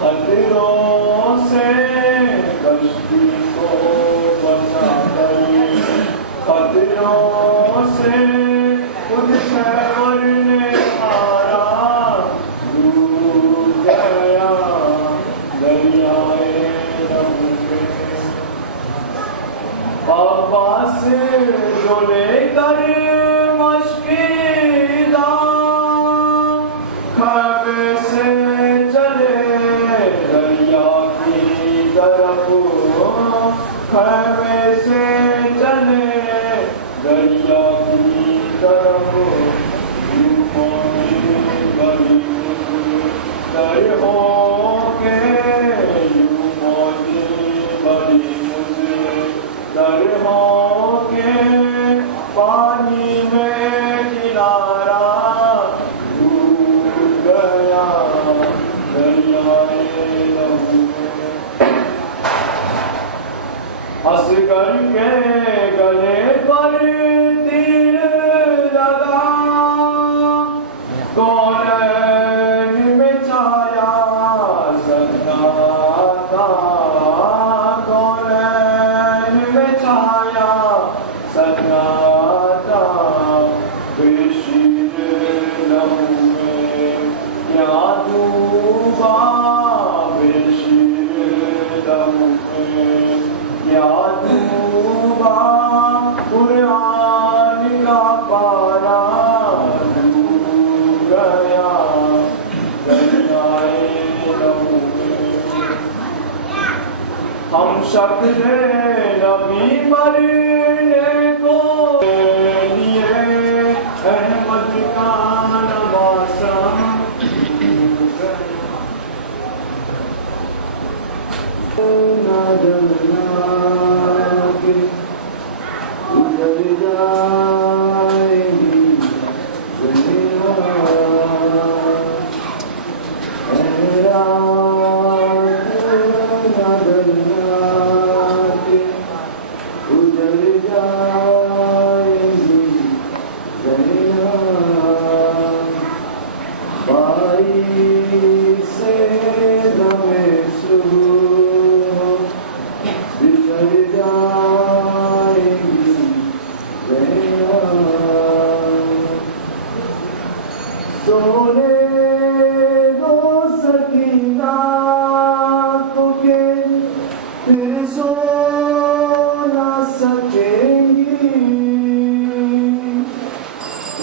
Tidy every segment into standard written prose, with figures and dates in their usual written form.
خطروں سے کشتی کو بچا کر، خطروں سے خود خیبر نے ہارا، ڈوب گیا دریائے لہو میں۔ عباس جو لے کر مشکیدہ خیمے سے چلے دریا کی طرف، خیمے سے چلے دریا کی طرف، یوں بڑی مضطر ہو کے، یوں بڑی مضطر ہو کے پانی میں کنارہ ڈوب گیا دریائے لہو میں۔ اصغر کے گلے پر تیر لگا، کونین میں چھایا سناٹا، کونین میں چھایا سناٹا، بے شیر لہو میں کیا ڈوبا، بے شیر لہو میں کیا ڈوبا، قرآن کا پارا ڈوب گیا دریائے لہو میں۔ ہم شکل نبی مرنے کو لیے احمد کا نواسا ڈوب گیا۔ ادھر جائے گی دنیا، اے رات نہ ڈرنا کہ ادھر جائے گی دنیا، بائی سے دم صبح بچھڑ جائے گی دنیا، سونے دو سکینہ کو کہ پھر سو نہ سکیں گی،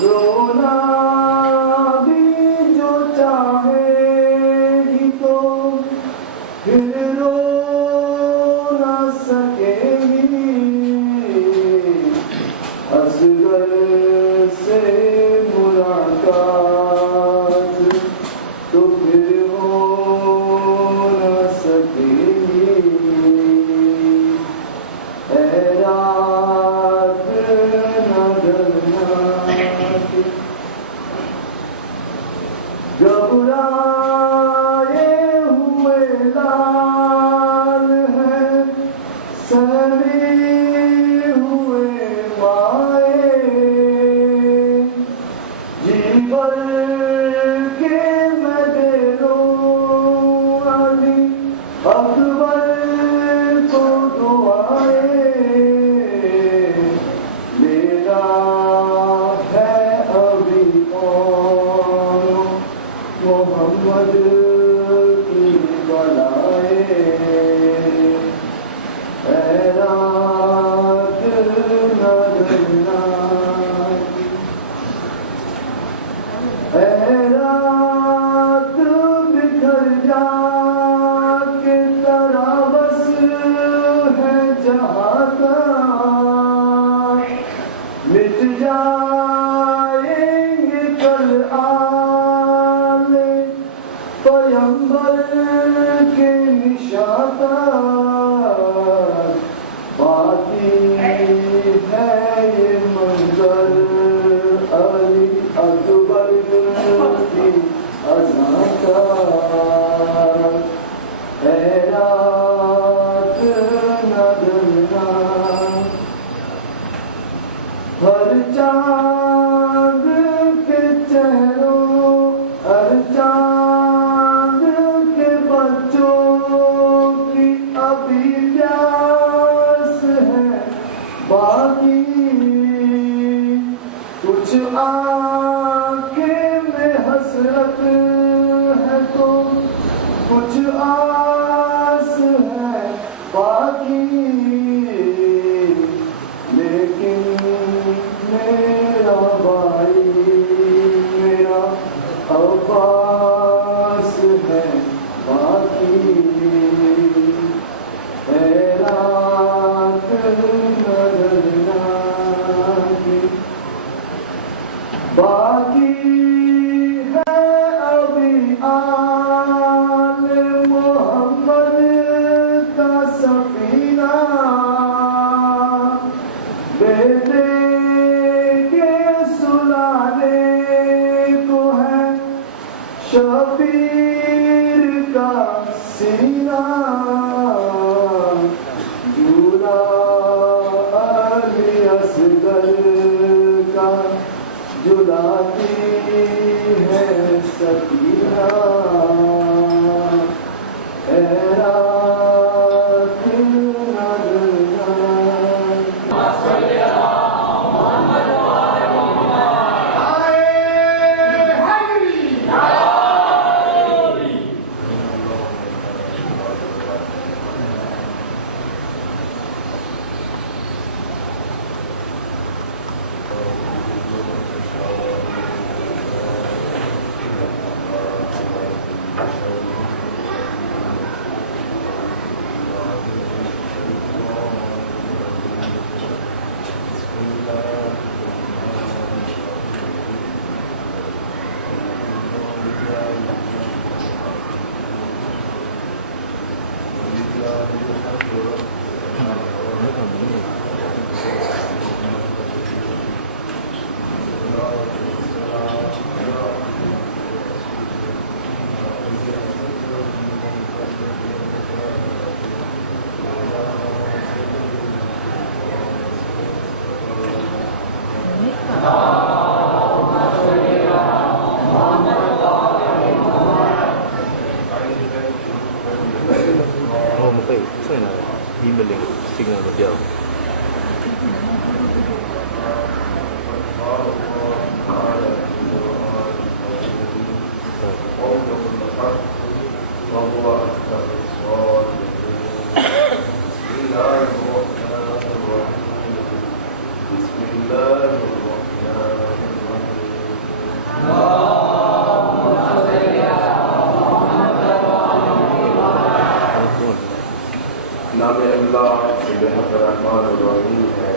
رونا بھی جو چاہے گی تو پھر رو نہ سکے گی، اصغر سے ملاقات تو پھر ہو نہ سکے گی، اے رات نہ ڈرنا کہ گھبرائے ہوئے لال ہے، سہری ہوئے مائے، جی بھر کے میں دے دوں علی اکبر کو دعائیں، لینا ہے ابھی کون محمد کی بلائے، اے رات نہ ڈرنا، اے رات بکھر جا کے ترا بس ہے جہاں کا، مٹ جائیں گے کل آل پیمبر کے نشاط، باقی ہے یہ منظر علی اکبر کی اذاں کا، اے رات نہ ڈرنا، ہر چاند کے چہروں، ہر چاند کے بچوں کچھ آس ہے باقی، لیکن میرا بھائی میرا عباس ہے باقی، حیرات نظرناکی باقی ہے ابھی آل محمد کا سفینہ، بیٹے کے سلانے کو ہے شبیر کا سینہ، جھولا علی اصغر کا جھلاتی ہے سکینہ، حیرات نظرناکی نام اللہ سے بہت رحمان الرحیم ہے،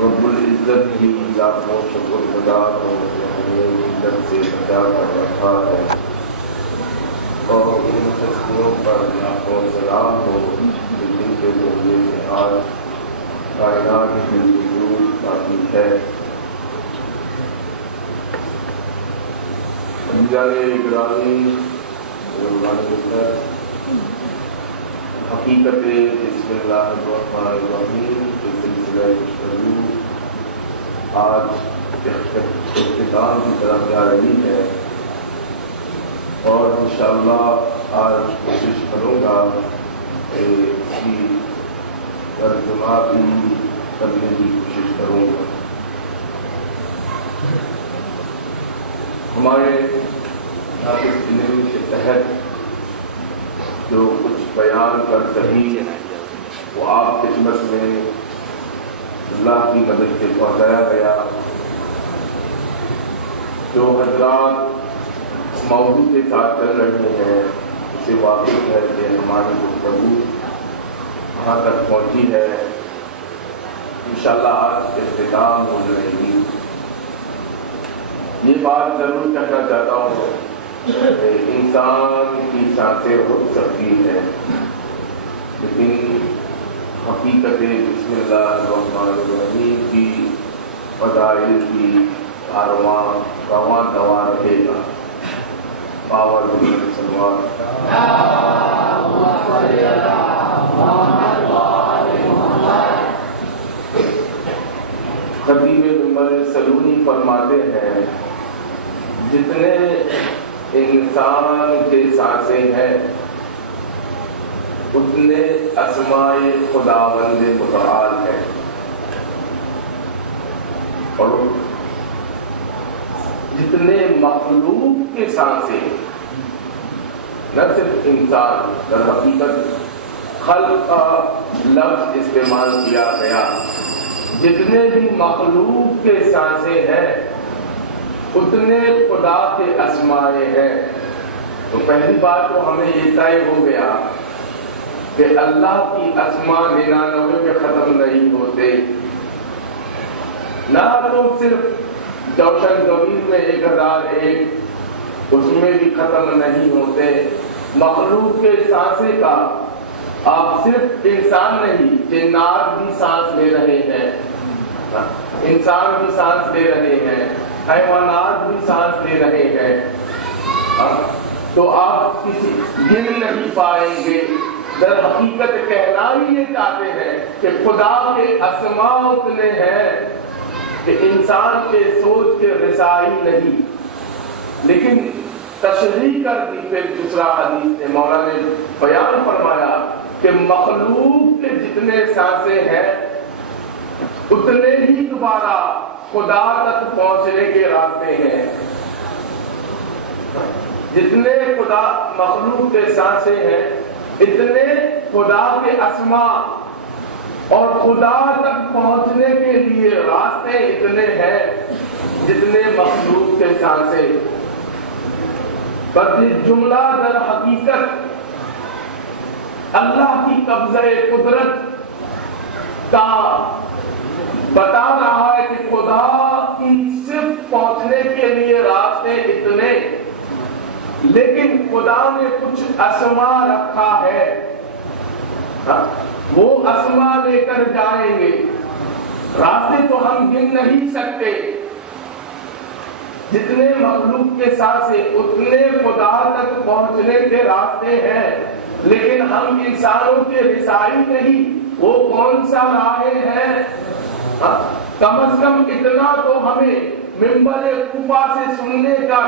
رب العزت کی لاکھوں شکر گزار ہو جو ہمیں عزت سے بچا کر رکھا ہے، اور ان ہستیوں پر لاکھوں سلام ہو جن کے ذریعے سے آج کائنات کی وجود باقی ہے۔ جانے گرامی حقیقت بسم اللہ الرحمن الرحیم کے سلسلہ گفتگو آج اختتام کی طرف جا رہی ہے، اور انشاءاللہ آج کوشش کروں گا کہ اس کی ترجمہ بھی کرنے کی کوشش کروں گا۔ ہمارے ناقص علم کے تحت جو کچھ بیان کر سکی وہ آپ خدمت میں اللہ کی مدد سے پہنچایا گیا۔ جو حضرات موضوع کے ساتھ چل رہے ہیں اسے واقف ہے کہ ہماری گفتگو کہاں تک پہنچی ہے۔ انشاءاللہ آج اختتام ہو جائے گی۔ یہ بات ضرور کہنا چاہتا ہوں کہ انسان کی سانسیں رک سکتی ہے، لیکن حقیقت بسم اللہ الرحمن الرحیم کی فضائل کی کارواں رواں دوا رہے گا۔ پاور سلمان خطیب منبر سلونی فرماتے ہیں جتنے انسان کے سانسیں ہیں اتنے اسماء خداوند متعال ہیں، اور جتنے مخلوق کے سانسیں نہ صرف انسان، در حقیقت خلق کا لفظ استعمال کیا گیا، جتنے بھی مخلوق کے سانسیں ہیں اتنے خدا کے اسمائے ہیں۔ تو پہلی بات تو ہمیں یہ طے ہو گیا کہ اللہ کی اسماء 99 میں ختم نہیں ہوتے، نہ تو صرف جوشن گویر میں 1001 اس میں بھی ختم نہیں ہوتے۔ مخلوق کے سانسیں کا آپ صرف انسان نہیں، جنات بھی سانس لے رہے ہیں، انسان بھی سانس لے رہے ہیں، حیوانات بھی سانس لے رہے ہیں، تو آپ کسی گن نہیں پائیں گے۔ در حقیقت کہنا ہی یہ چاہتے ہیں کہ خدا کے اسماء اتنے ہیں کہ انسان کے سوچ کے رسائی نہیں۔ لیکن تشریح کر دی پھر دوسرا حدیث نے، مولا نے بیان فرمایا کہ مخلوق کے جتنے سانسیں ہیں اتنے ہی دوبارہ خدا تک پہنچنے کے راستے ہیں۔ جتنے خدا مخلوق کے سانسیں ہیں اتنے خدا کے اسماء اور خدا تک پہنچنے کے لیے راستے اتنے ہیں جتنے مخلوق کے سانسیں۔ بس یہ جملہ در حقیقت اللہ کی قبضہ قدرت کا بتا رہا ہے کہ خدا کی صرف پہنچنے کے لیے راستے اتنے، لیکن خدا نے کچھ اسماء رکھا ہے، وہ اسماء لے کر جائیں گے۔ راستے تو ہم گن نہیں سکتے، جتنے مخلوق کے سانسیں اتنے خدا تک پہنچنے کے راستے ہیں، لیکن ہم انسانوں کے رسائی نہیں۔ وہ کون سا راہ ہے؟ کم از کم اتنا تو ہمیں منبر کوفہ سے سننے کا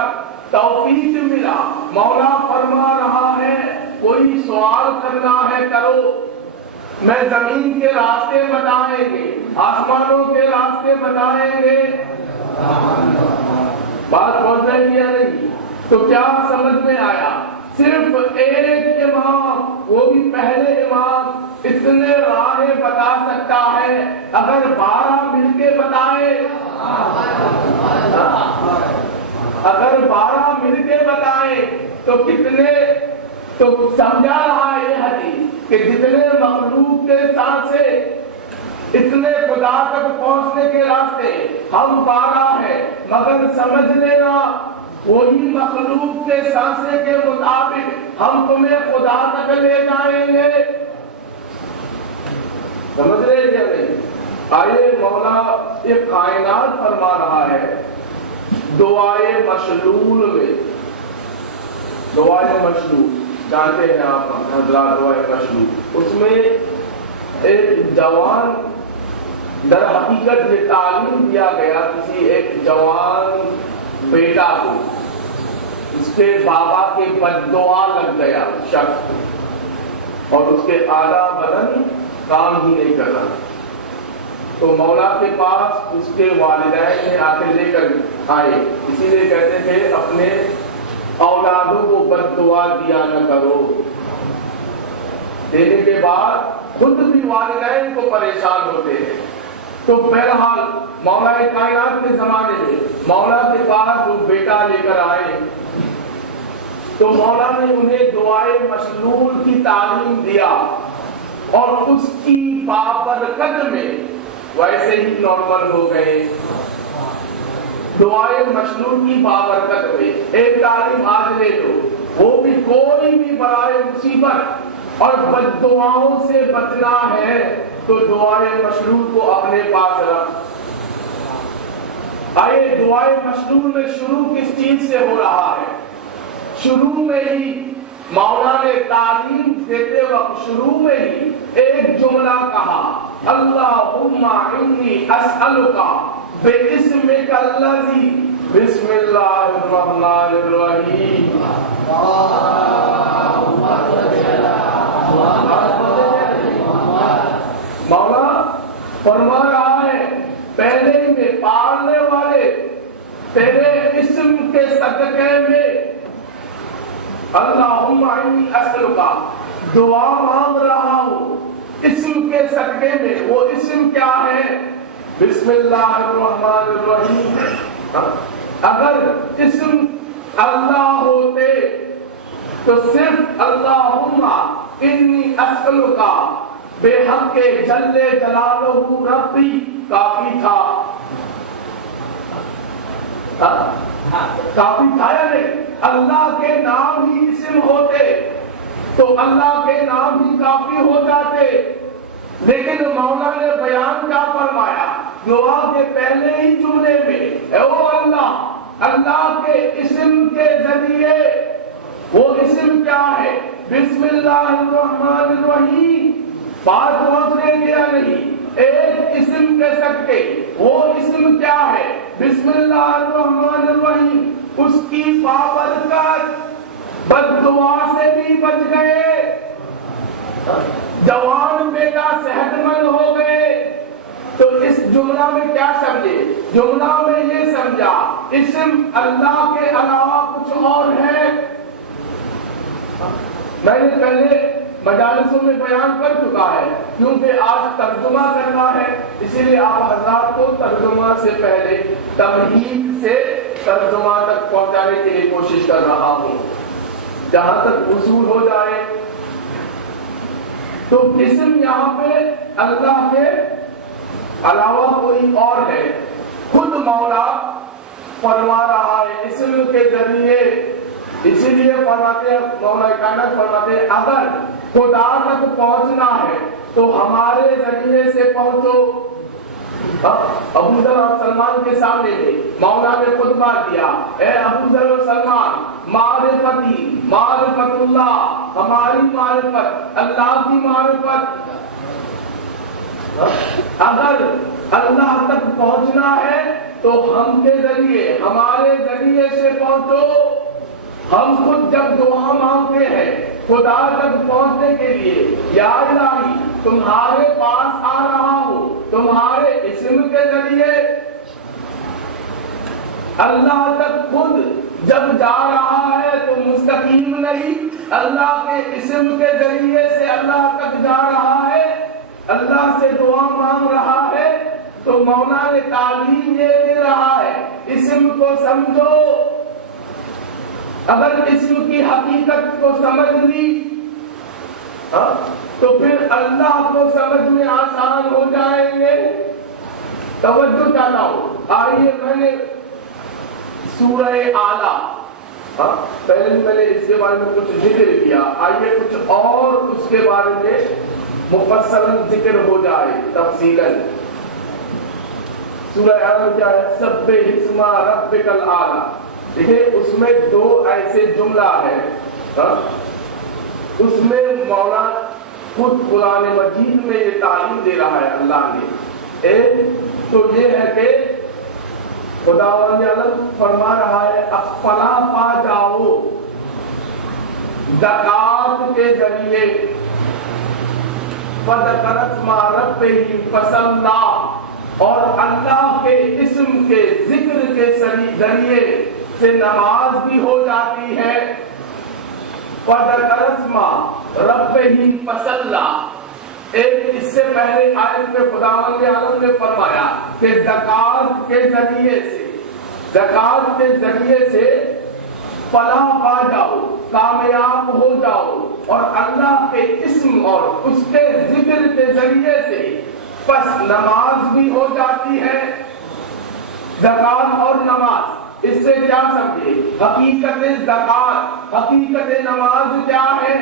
توفیق ملا۔ مولا فرما رہا ہے کوئی سوال کرنا ہے کرو، میں زمین کے راستے بتائیں گے، آسمانوں کے راستے بتائیں گے۔ بات پہنچ رہی ہے نہیں؟ تو کیا سمجھ میں آیا؟ صرف ایک امام، وہ بھی پہلے امام، اتنے راہیں بتا سکتا ہے۔ اگر 12 مل کے بتائے، اگر 12 مل کے بتائے تو کتنے، تو سمجھا رہا ہے یہ حدیث کہ جتنے مخلوق کے سانسیں اتنے خدا تک پہنچنے کے راستے، ہم 12 ہیں، مگر سمجھ لینا وہی مخلوق کے سانسے کے مطابق ہم تمہیں خدا تک لے جائیں گے۔ سمجھ رہے کیا نہیں؟ آئے مولا یہ کائنات فرما رہا ہے دعائے مشلول میں، دعائے مشلول جانتے ہیں آپ حضرات، دعائے مشلول، اس میں ایک جوان، در حقیقت یہ تعلیم دیا گیا کسی ایک جوان بیٹا کو، اس کے بابا کے بددعا لگ گیا شخص، اور اس کے اعلیٰ بدن کام ہی نہیں کر رہا، تو مولا کے پاس اس کے والدین نے آ کے لے کر آئے، اسی لیے کہتے تھے اپنے اولادوں کو بددعا دیا نہ کرو۔ دینے کے بعد خود بھی والدین کو پریشان ہوتے ہیں۔ تو بہرحال مولا کائنات کے زمانے میں مولا کے پاس وہ بیٹا لے کر آئے، تو مولا نے انہیں دعائے مشلول کی تعلیم دیا، اور اس کی بابرکت میں ویسے ہی نارمل ہو گئے۔ دعائے مشلول کی بابرکت میں ایک تعلیم آج لے لو، وہ بھی کوئی بھی برائے مصیبت اور بد دعاؤں سے بچنا ہے تو دعائے مشلول کو اپنے پاس رکھ۔ آئے دعائے مشلول میں شروع کس چیز سے ہو رہا ہے؟ شروع میں ہی مولا نے تعلیم دیتے وقت شروع میں ہی ایک جملہ کہا، اللہم انی اسألک باسمک الذی بسم اللہ الرحمن الرحیم۔ مولا فرما رہا ہے پہلے میں پالنے والے تیرے اسم کے صدقے میں اللہم اللہم انی اسألک، دعا مانگ رہا ہوں اسم کے صدقے میں. وہ اسم کیا ہے؟ بسم اللہ الرحمن الرحیم. اگر اسم اللہ ہوتے تو صرف اللہم انی اسألک بے حق جل جلالہ ربی کافی تھا. کافی تھا یا نہیں؟ اللہ کے نام ہی اسم ہوتے تو اللہ کے نام ہی کافی ہو جاتے. لیکن مولا نے بیان کیا فرمایا؟ دعا کے پہلے ہی جملے میں اے او اللہ، اللہ کے اسم کے ذریعے. وہ اسم کیا ہے؟ بسم اللہ الرحمن الرحیم. بات پہنچنے گیا نہیں، ایک اسم کے صدقے. وہ اسم کیا ہے؟ بسم اللہ الرحمن الرحیم. اس کی بابرکت بد دعا سے بھی بچ گئے، جوان بیٹا صحت مند ہو گئے. تو اس جملہ میں کیا سمجھے؟ جملہ میں یہ سمجھا اسم اللہ کے علاوہ کچھ اور ہے. میں نے پہلے مجالسوں میں بیان کر چکا ہے، کیونکہ آج ترجمہ کرنا ہے، اسی لیے آپ حضرات کو ترجمہ سے پہلے تمہید سے ترجمہ تک پہنچانے کے لیے کوشش کر رہا ہوں جہاں تک وصول ہو جائے. تو اسم یہاں پہ اللہ کے علاوہ کوئی اور ہے. خود مولا فرما رہا ہے اسم کے ذریعے. اسی لیے فرماتے ہیں، مولا کائنات فرماتے ہیں اگر خدا تک پہنچنا ہے تو ہمارے ذریعے سے پہنچو. ابو ذر اور سلمان کے سامنے میں مولا نے خطبہ دیا، اے ابو ذر اور سلمان، معرفتی معرفت اللہ، ہماری معرفت اللہ کی معرفت. اگر اللہ تک پہنچنا ہے تو ہم کے ذریعے، ہمارے ذریعے سے پہنچو. ہم خود جب دعا مانگتے ہیں خدا تک پہنچنے کے لیے، یا الہی تمہارے پاس آ رہا ہوں تمہارے اسم کے ذریعے. اللہ تک خود جب جا رہا ہے تو مستقیم نہیں، اللہ کے اسم کے ذریعے سے اللہ تک جا رہا ہے، اللہ سے دعا مانگ رہا ہے. تو مولا نے تعلیم یہ دے رہا ہے اسم کو سمجھو. اگر اسم کی حقیقت کو سمجھ لی تو پھر اللہ کو سمجھنے آسان ہو جائیں گے. توجہ چاہتا ہوں. آئیے میں نے سورہ اعلیٰ پہلے اس کے بارے میں کچھ ذکر کیا، آئیے کچھ اور اس کے بارے میں مفصل ذکر ہو جائے تفصیلاً. سورہ اعلیٰ کیا ہے؟ سبح اسم ربک الاعلیٰ. دیکھیں اس میں دو ایسے جملہ ہے، اس میں مولا خود قرآن مجید میں یہ تعلیم دے رہا ہے اللہ نے. ایک تو یہ ہے کہ خداوند عالم فرما رہا ہے افلا پا جاؤ زکات کے ذریعے، فذکر اسم ربہ فصلی، اور اللہ کے اسم کے ذکر کے ذریعے سے نماز بھی ہو جاتی ہے. فذکر اسم ربہ فصلی. ایک اس سے پہلے آیت میں خداوند عالم نے فرمایا کہ زکات کے ذریعے سے فلاح پا جاؤ، کامیاب ہو جاؤ، اور اللہ کے اسم اور اس کے ذکر کے ذریعے سے پس نماز بھی ہو جاتی ہے. زکات اور نماز، اس سے کیا سمجھے؟ حقیقت زکات، حقیقت نماز کیا ہے؟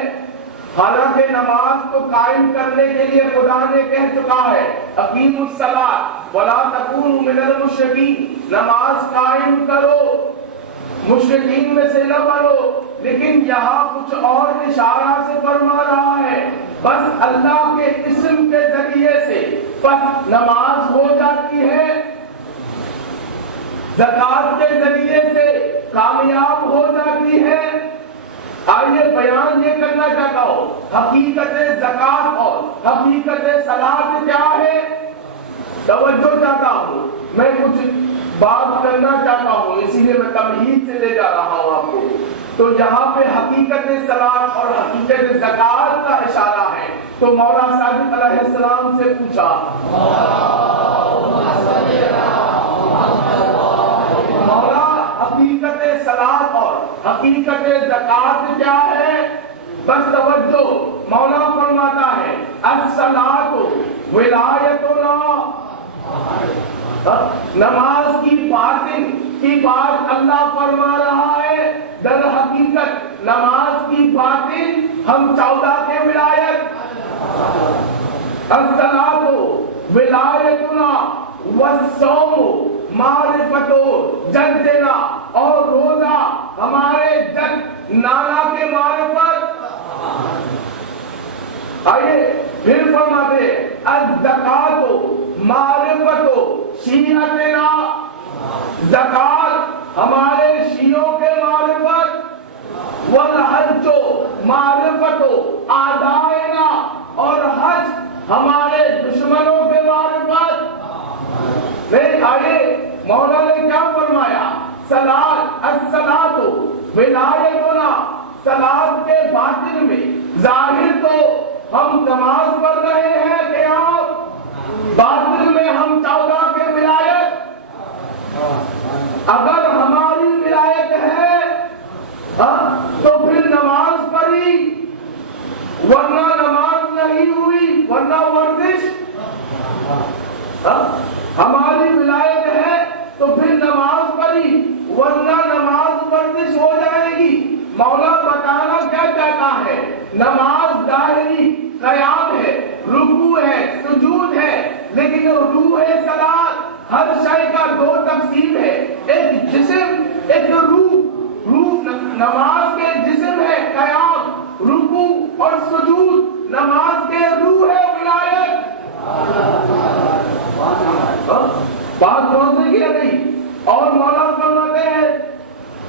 حالانکہ نماز کو قائم کرنے کے لیے خدا نے کہہ چکا ہے اقیموا الصلاۃ ولا تکونوا من المشرکین، نماز قائم کرو، مشرکین میں سے نہ بنو. لیکن یہاں کچھ اور اشارہ سے فرما رہا ہے بس اللہ کے اسم کے ذریعے سے بس نماز ہو جاتی ہے، زکات کے ذریعے سے کامیاب ہو جاتی ہے. آئیے بیان یہ کرنا چاہتا ہوں حقیقت زکات اور حقیقت صلاۃ کیا ہے. توجہ چاہتا ہوں، میں کچھ بات کرنا چاہتا ہوں، اسی لیے میں تمہید سے لے جا رہا ہوں آپ کو. تو یہاں پہ حقیقت صلاۃ اور حقیقت زکات کا اشارہ ہے. تو مولا صادق علیہ السلام سے پوچھا مولا حقیقت صلاۃ اور حقیقت زکات کیا ہے؟ بس توجہ، مولا فرماتا ہے الصلاۃ ولایتنا، نماز کی باطن کی بات اللہ فرما رہا ہے. در حقیقت نماز کی باطن ہم 14 کے ولایت. الصلاۃ ولایتنا والصوم معرفت جدنا، اور روزہ ہمارے جد نانا کے معرفت. آئیے پھر فرماتے الزکات معرفت شیعتنا، زکات ہمارے شیعوں کے معرفت. والحج معرفت اعدائنا، اور حج ہمارے دشمنوں کے معرفت. نہیں آئیے مولا نے کیا فرمایا؟ صلاۃ الصلاۃ ولایتنا، صلاۃ کے باطن میں ظاہر تو ہم نماز پڑھ رہے ہیں قیام، باطن میں ہم 14 کے ولایت. اگر ہماری ولایت ہے تو پھر نماز پڑھی، ورنہ نماز نہیں ہوئی، ورنہ ورزش. ہماری ولایت ہے تو پھر نماز پڑھی، ورنہ نماز ورزش ہو جائے گی. مولا بتانا کیا چاہتا ہے؟ نماز ظاہری قیام ہے، رکوع ہے، سجود ہے، لیکن روح صلاۃ ہر شے کا 2 تقسیم ہے، ایک جسم ایک روح. روح نماز کے جسم ہے قیام، رکوع اور سجود نماز کے روح ہے ولایت. بات سمجھنے کی نہیں. اور مولا فرماتے ہیں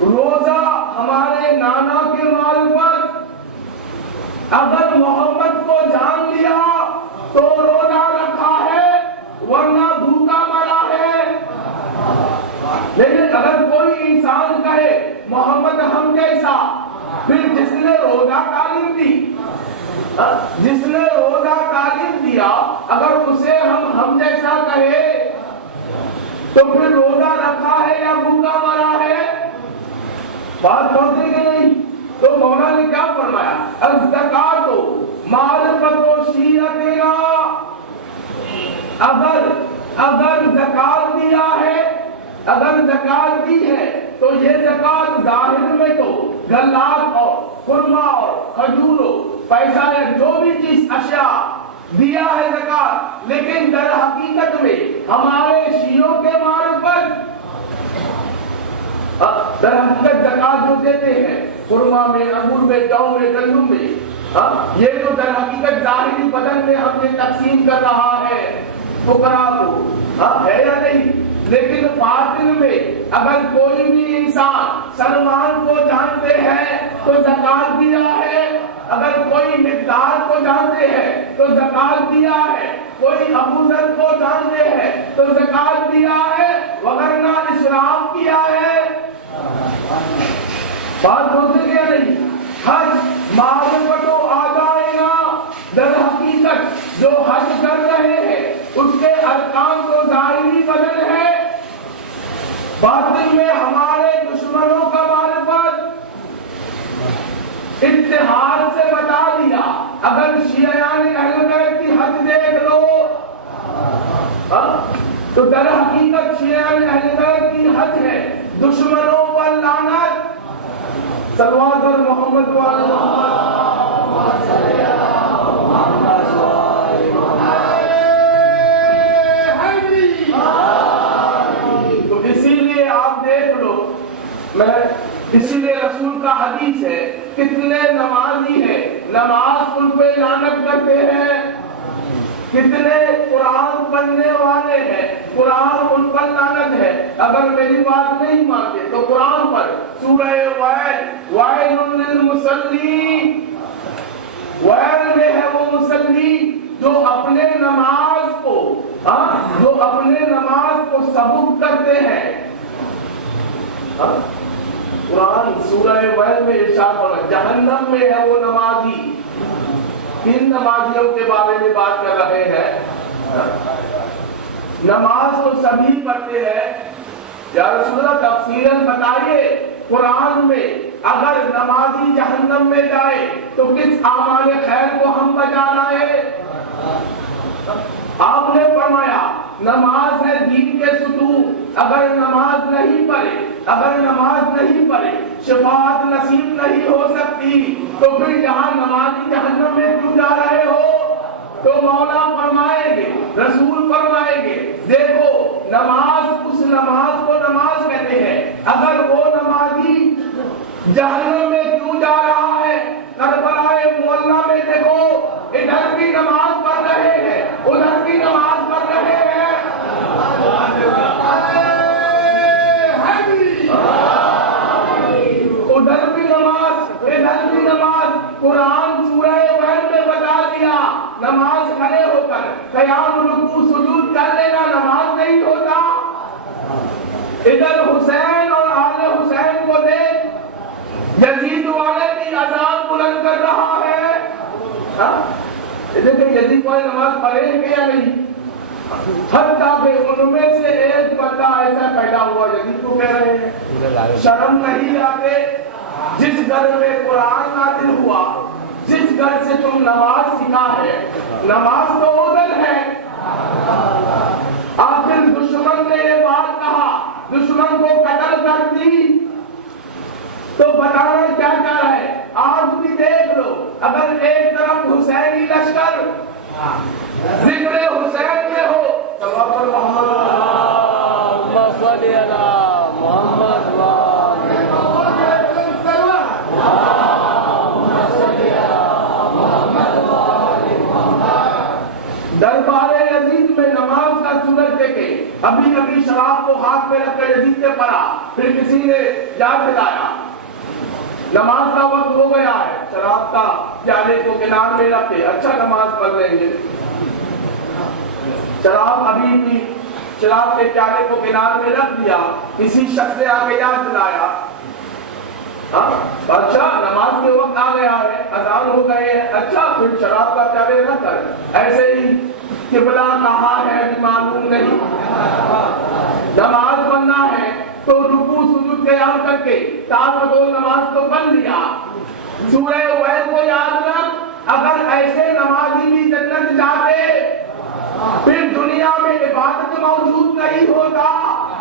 روزہ ہمارے نانا کے معرفت. اگر محمد کو جان لیا تو روزہ رکھا ہے، ورنہ بھوکا مرا ہے. لیکن اگر کوئی انسان کہے محمد ہم جیسا، پھر جس نے روزہ تعلیم دی، جس نے روزہ تعلیم دیا، اگر اسے ہم جیسا کہے تو پھر روزہ رکھا ہے یا بھوکا مرا ہے؟ بات پہنچے گی نہیں. تو مولا نے کیا فرمایا؟ الزکات معرفت شیعتنا، اگر زکات دیا ہے، اگر زکات دی ہے تو یہ زکات ظاہر میں تو غلات اور خرما اور کھجور پیسہ یا جو بھی چیز اشیاء دیا ہے زکات، لیکن در حقیقت میں ہمارے شیعوں کے معرفت. در حقیقت زکات جو دیتے ہیں خرما میں، انگور میں، جو میں، گندم میں، یہ تو در حقیقت ظاہری بدن میں ہم نے تقسیم کر رہا ہے فقراء کو، ہے یا نہیں؟ لیکن باطن میں اگر کوئی بھی انسان سلمان کو جانتے ہیں تو زکات دیا ہے، اگر کوئی مقدار کو جانتے ہیں تو زکات دیا ہے، کوئی ابو ذر کو جانتے ہیں تو زکات دیا ہے، وگرنہ اسراف کیا ہے. بات بولتے کیا نہیں؟ حج معرفت و آدائنا، در حقیقت جو حج کر رہے ہیں اس کے ارکان تو ظاہری بدن ہے، باطن میں ہمارے دشمنوں کا معرفت. اتحاد سے بتا دیا، اگر شیعان اہل بیت کی حج دیکھ لو تو در حقیقت شیعان اہل بیت کی حج ہے دشمنوں پر لعنت. صلوات پر محمد وعلی محمد. تو اسی لیے آپ دیکھ لو، اسی لیے رسول کا حدیث ہے کتنے نمازی ہیں نماز ان پہ لعنت کرتے ہیں، کتنے قرآن پڑھنے والے ہیں قرآن ان پر لعنت ہے. اگر میری بات نہیں مانتے تو قرآن پر سورہ وائل للمصلین، وائل میں ہے وہ مصلی جو اپنے نماز کو سبک کرتے ہیں. قرآن سورہ ویل میں ارشاد فرمایا جہنم میں ہے وہ نمازی. کن نمازیوں کے بارے میں بات کر رہے ہیں؟ نماز تو سبھی پڑھتے ہیں. یا رسول اللہ تفصیلاً بتائیے قرآن میں اگر نمازی جہنم میں جائے تو کس اعمال خیر کو ہم بچا رہے؟ آپ نے فرمایا نماز ہے دین کے ستون. اگر نماز نہیں پڑھے شفاعت نصیب نہیں ہو سکتی تو پھر یہاں نمازی جہنم میں کیوں جا رہے ہو؟ تو مولا فرمائیں گے، رسول فرمائیں گے دیکھو اس نماز کو نماز کہتے ہیں. اگر وہ نمازی جہنم میں کیوں جا رہا ہے؟ کربلا معلیٰ میں دیکھو ادھر بھی نماز پڑھ رہے ہیں ادھر بھی نماز پڑھ رہے ہیں. ادھر بھی نماز ادھر بھی نماز. قرآن سورہ ویل میں بتا دیا نماز کھڑے ہو کر قیام رکوع سجود کر لینا نماز نہیں ہوتا. ادھر حسین اور آل حسین کو دیکھ یزید والے بھی اذان بلند کر رہا ہے. دیکھیں یزید والے نماز پڑھیں گے یا نہیں؟ حتیٰ کہ ان میں سے ایک بندہ ایسا پیدا ہوا یزید کو کہہ رہے ہیں شرم نہیں آتے؟ جس گھر میں قرآن نازل ہوا جس گھر سے تم نماز سکھا ہے نماز تو ادھر ہے. آخر دشمن نے یہ بات کہا دشمن کو قتل کر دی تو بتانا کیا چاہ رہا ہے؟ آج بھی دیکھ لو اگر ایک طرف حسینی لشکر ذکر حسین میں ہو دربار یزید میں نماز کا سورج دیکھے ابھی شراب کو ہاتھ میں رکھ کر یزید نے پڑھا پھر کسی نے یاد دلایا نماز کا وقت ہو گیا ہے شراب کا پیالے کو کنار میں رکھے اچھا نماز پڑھ لیں گے. شراب ابھی بھی شراب کے پیالے کو کنار میں رکھ دیا کسی شخص نے آگے یاد دلایا اچھا نماز کے وقت آ گیا ہے اذان ہو گئے ہیں اچھا پھر شراب کا پیالے رکھ کر ایسے ہی قبلہ کہاں ہے بھی معلوم نہیں. نماز پڑھنا ہے تو رکوع سجود قیام کر کے تال بدول نماز کو پڑھ لیا. سورہ ویل کو یاد رکھ اگر ایسے نمازی بھی جنت جاتے پھر دنیا میں عبادت موجود نہیں ہوتا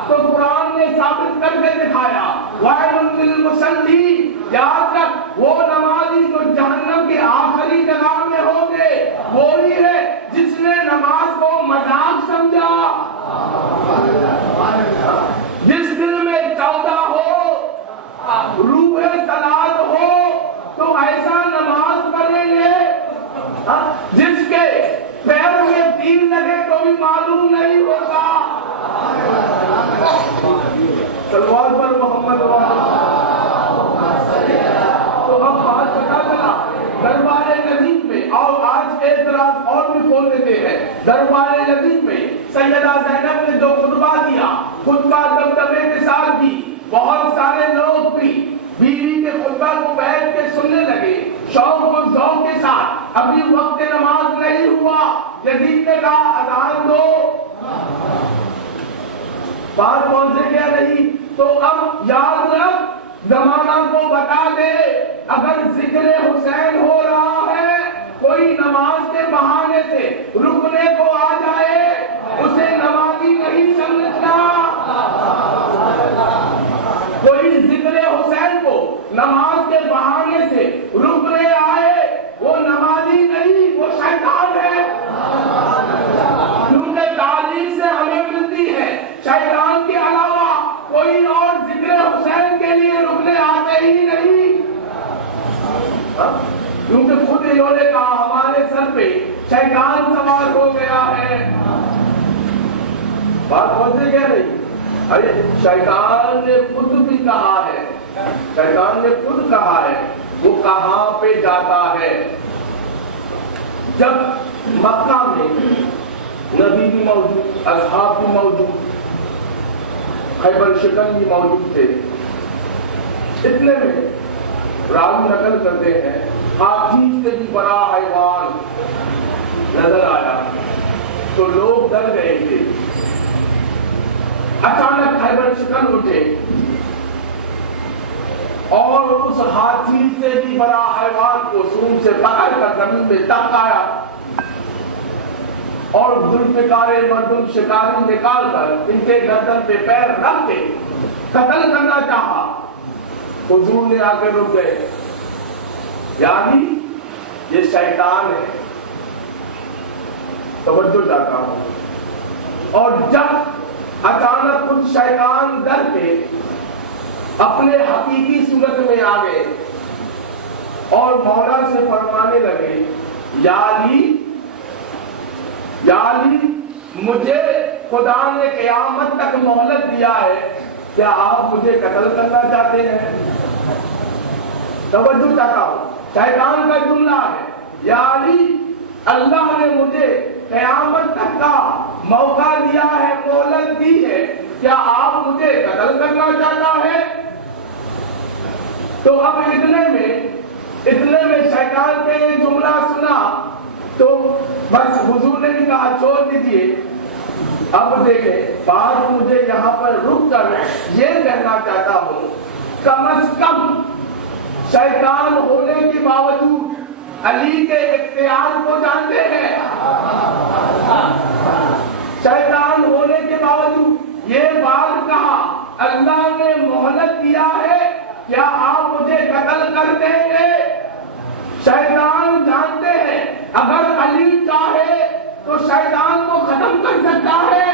تو قرآن نے ثابت کر کے دکھایا وَيْلٌ لِّلْمُصَلِّينَ. یاد رکھ وہ نمازی جو جہنم کے آخری جگہ میں ہوں گے وہی ہے جس نے نماز کو مذاق سمجھا. جس دل میں چودہ ہو روح سلاد ہو تو ایسا نماز پڑھیں گے جس کے پیر میں تیر لگے تو بھی معلوم نہیں ہوگا. سلوات پر محمد تو اب بات پتا چلا دربار لذیذ میں. اور آج ایک رات اور بھی کھول دیتے ہیں. دربار لذیذ میں سیدہ زینب نے جو خطبہ دیا خطبہ دبدبے کے ساتھ بھی بہت سارے لوگ بھی بیوی کے خطبہ کو بیٹھ کے سننے لگے شوق و ذوق کے ساتھ. ابھی وقت نماز نہیں ہوا یزید نے کہا اذان دو. بات پہنچے گیا نہیں تو اب یاد رکھ زمانہ کو بتا دے اگر ذکر حسین ہو رہا ہے کوئی نماز کے بہانے سے رکنے کو آ جائے اسے نمازی نہیں سمجھنا. کوئی ذکر حسین کو نماز کے بہانے سے رکنے آئے وہ نمازی نہیں وہ شیطان ہے. کیونکہ تعلیم سے ہمیں ملتی ہے شیطان کے علاوہ کوئی اور ذکر حسین کے لیے رکنے آتے ہی نہیں. کیونکہ خود انہوں نے کہا ہمارے سر پہ شیطان سوار ہو گیا ہے. بات پہنچے گیا نہیں. ارے شیطان نے خود بھی کہا ہے شیطان نے خود کہا ہے وہ کہاں پہ جاتا ہے. جب مکہ میں نبی بھی موجود اصحاب بھی موجود خیبر شکن بھی موجود تھے اتنے میں راوی نقل کرتے ہیں ہاتھی سے بھی بڑا حیوان نظر آیا تو لوگ ڈر گئے تھے. اچانک خیبر شکن اٹھے اور اس ہاتھی سے بھی بڑا حیوان کو سونگ سے پکڑ کر زمین میں دبکایا اور ذوالفقار مردم شکاری نکال کر ان کے گردن پہ پیر رکھ کے قتل کرنا چاہا. حضور نے آ کے رک گئے. یعنی یہ شیطان ہے. توجہ چاہتا ہوں. اور جب اچانک کچھ شیطان ڈر کے اپنے حقیقی صورت میں آ گئے اور مولا سے فرمانے لگے یا علی مجھے خدا نے قیامت تک مہلت دیا ہے, کیا آپ مجھے قتل کرنا چاہتے ہیں؟ توجہ چاہتا ہوں. شیطان کا جملہ ہے یا علی اللہ نے مجھے قیامت تک کا موقع دیا ہے, مہلت دی ہے, کیا آپ مجھے قتل کرنا چاہتا ہے؟ تو اب اتنے میں شیطان نے یہ جملہ سنا تو بس حضور نے بھی کہا چھوڑ دیجئے. اب دیکھیں بات مجھے یہاں پر رک کر یہ کہنا چاہتا ہوں, کم از کم شیطان ہونے کے باوجود علی کے اختیار کو جانتے ہیں. شیطان ہونے کے باوجود یہ بات کہا اللہ نے مہلت دیا ہے, کیا آپ مجھے قتل کر دیں گے؟ شیطان جانتے ہیں اگر علی چاہے تو شیطان کو ختم کر سکتا ہے,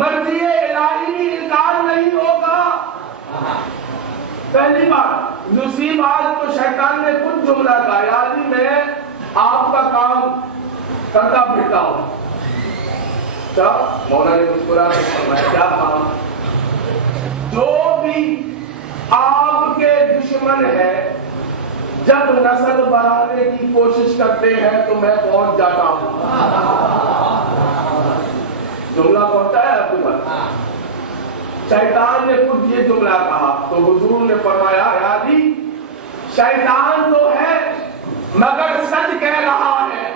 مرضی الہی بھی انکار نہیں ہوگا. پہلی بات دوسری بات تو شیطان نے خود جملہ کہا یعنی میں آپ کا کام کرتا پھرتا ہوں. مولا نے مسکرا کے فرمایا کیا کام؟ جو بھی آپ کے دشمن ہے جب نسل بڑھانے کی کوشش کرتے ہیں تو میں پہنچ جاتا ہوں. جملہ پہنچا ہے آپ کے پاس. شیطان نے خود یہ جملہ کہا تو حضور نے فرمایا یعنی شیطان تو ہے مگر سچ کہہ رہا ہے.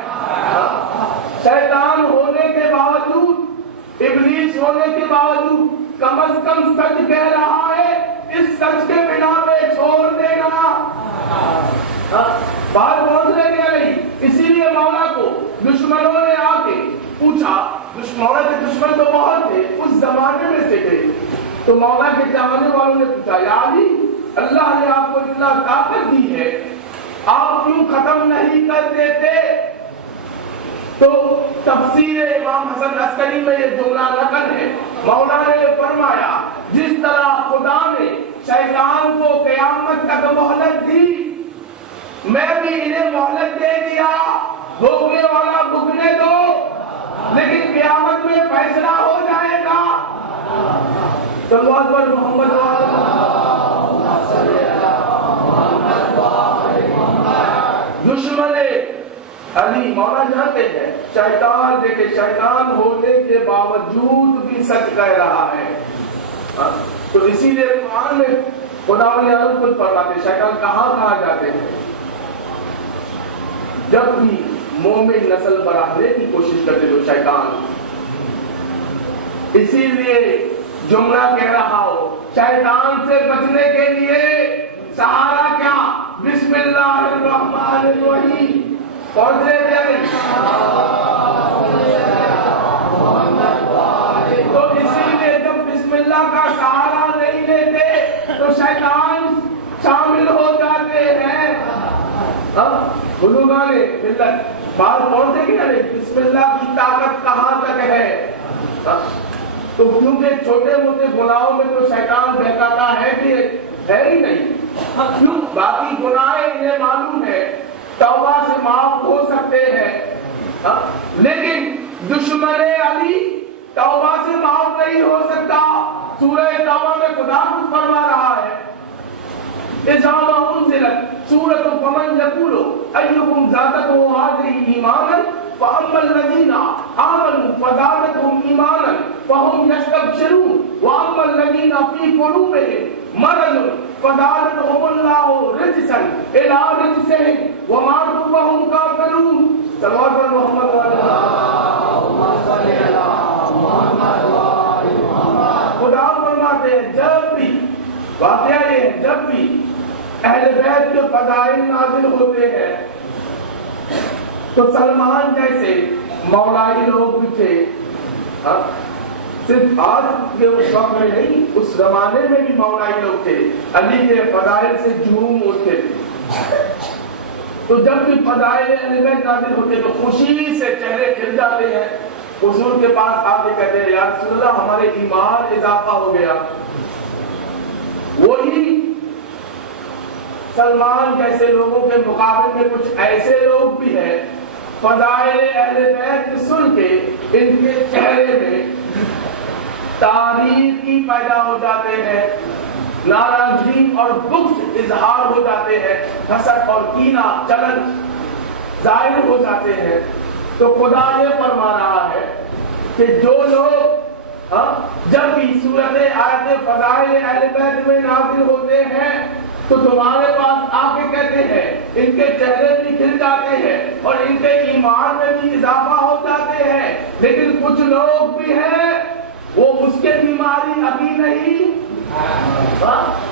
شیطان ہونے کے باوجود ابلیس ہونے کے باوجود کم از کم سچ کہہ رہا ہے. اس سچ کے بنا میں چھوڑ دینا. بات پہنچ رہی ہے نہیں. اسی لیے مولا کو دشمنوں نے آ کے پوچھا, مولا کے دشمن تو بہت تھے اس زمانے میں سے تھے, تو مولا کے چاہنے والوں نے پوچھا یا علی اللہ نے آپ کو اتنا طاقت دی ہے آپ کیوں ختم نہیں کر دیتے؟ تو تفسیر امام حسن عسکری میں یہ جملہ نقل ہے. مولا نے فرمایا جس طرح خدا نے شیطان کو قیامت تک مہلت دی میں بھی انہیں مہلت دے دیا, بھوکنے والا بھوکنے دو لیکن قیامت میں فیصلہ ہو جائے گا. محمد دشمن علی مولا جانتے ہیں شیطان دیکھے شیطان ہونے کے باوجود بھی سچ کہہ رہا ہے. تو اسی لیے قرآن میں خدا خود فرماتے شیطان کہاں جاتے ہیں جب بھی مومن نسل بڑھانے کی کوشش کرتے تو شیطان. اسی لیے جملہ کہہ رہا ہو شیطان سے بچنے کے لیے سہارا کیا بسم اللہ الرحمن الرحیم. پہنچ رہے تھے تو اسی لیے جب بسم اللہ کا سہارا نہیں لیتے تو شیطان شامل ہو جاتے ہیں. بزرگان ملت بات پہنچے گی نا بسم اللہ کی طاقت کہاں تک ہے. تو کیونکہ چھوٹے موٹے گناہوں میں تو شیطان بہکاتا ہے کہ ہے ہی نہیں. کیوں باقی گناہ انہیں معلوم ہے توبہ سے معاف ہو سکتے ہیں لیکن دشمن علی توبہ سے معاف نہیں ہو سکتا. سورہ توبہ میں خدا خود فرما رہا ہے اذا ما انزلت سورۃ فمن یقول ایکم زادته هذه ایمانا فاما الذین آمنوا فزادتهم ایمانا فهم یستبشرون وَأَمَّا الَّذِينَ فِي قُلُوبِهِمْ مَرَضٌ فَزَادَتْهُمُ اللَّهُ رِجْسًا إِلَىٰ رِجْسِهِمْ وَمَاتُوا وَهُمْ كَافِرُونَ. صلوات پر محمد خدا فرماتے ہیں جب بھی واقعہ یہ ہے جب بھی اہل بیت کے فضائل نازل ہوتے ہیں تو سلمان جیسے مولائی لوگ بھی تھے، صرف آج کے اس وقت میں نہیں، اس زمانے میں بھی مولائی لوگ تھے، علی کے فضائل سے جھوم اٹھتے تھے. تو جب بھی فضائل اہل بیت نازل ہوتے تو خوشی سے چہرے کھل جاتے ہیں. حضور کے پاس آ کے کہتے ہیں یا رسول اللہ ہمارے ایمان اضافہ ہو گیا. وہی سلمان جیسے لوگوں کے مقابلے میں کچھ ایسے لوگ بھی ہیں فضائل اہل بیت سن کے ان کے چہرے میں تاریکی پیدا ہو جاتے ہیں، ناراضگی اور بغض اظہار ہو جاتے ہیں، حسد اور کینہ جلن ظاہر ہو جاتے ہیں. تو خدا یہ فرما رہا ہے کہ جو لوگ جب بھی صورت آیت فضائل اہل بیت میں نازل ہوتے ہیں تو تمہارے پاس آ کے کہتے ہیں، ان کے چہرے بھی کھل جاتے ہیں اور ان کے ایمان میں بھی اضافہ ہو جاتے ہیں. لیکن کچھ لوگ بھی ہیں وہ اس کے بیماری ابھی نہیں،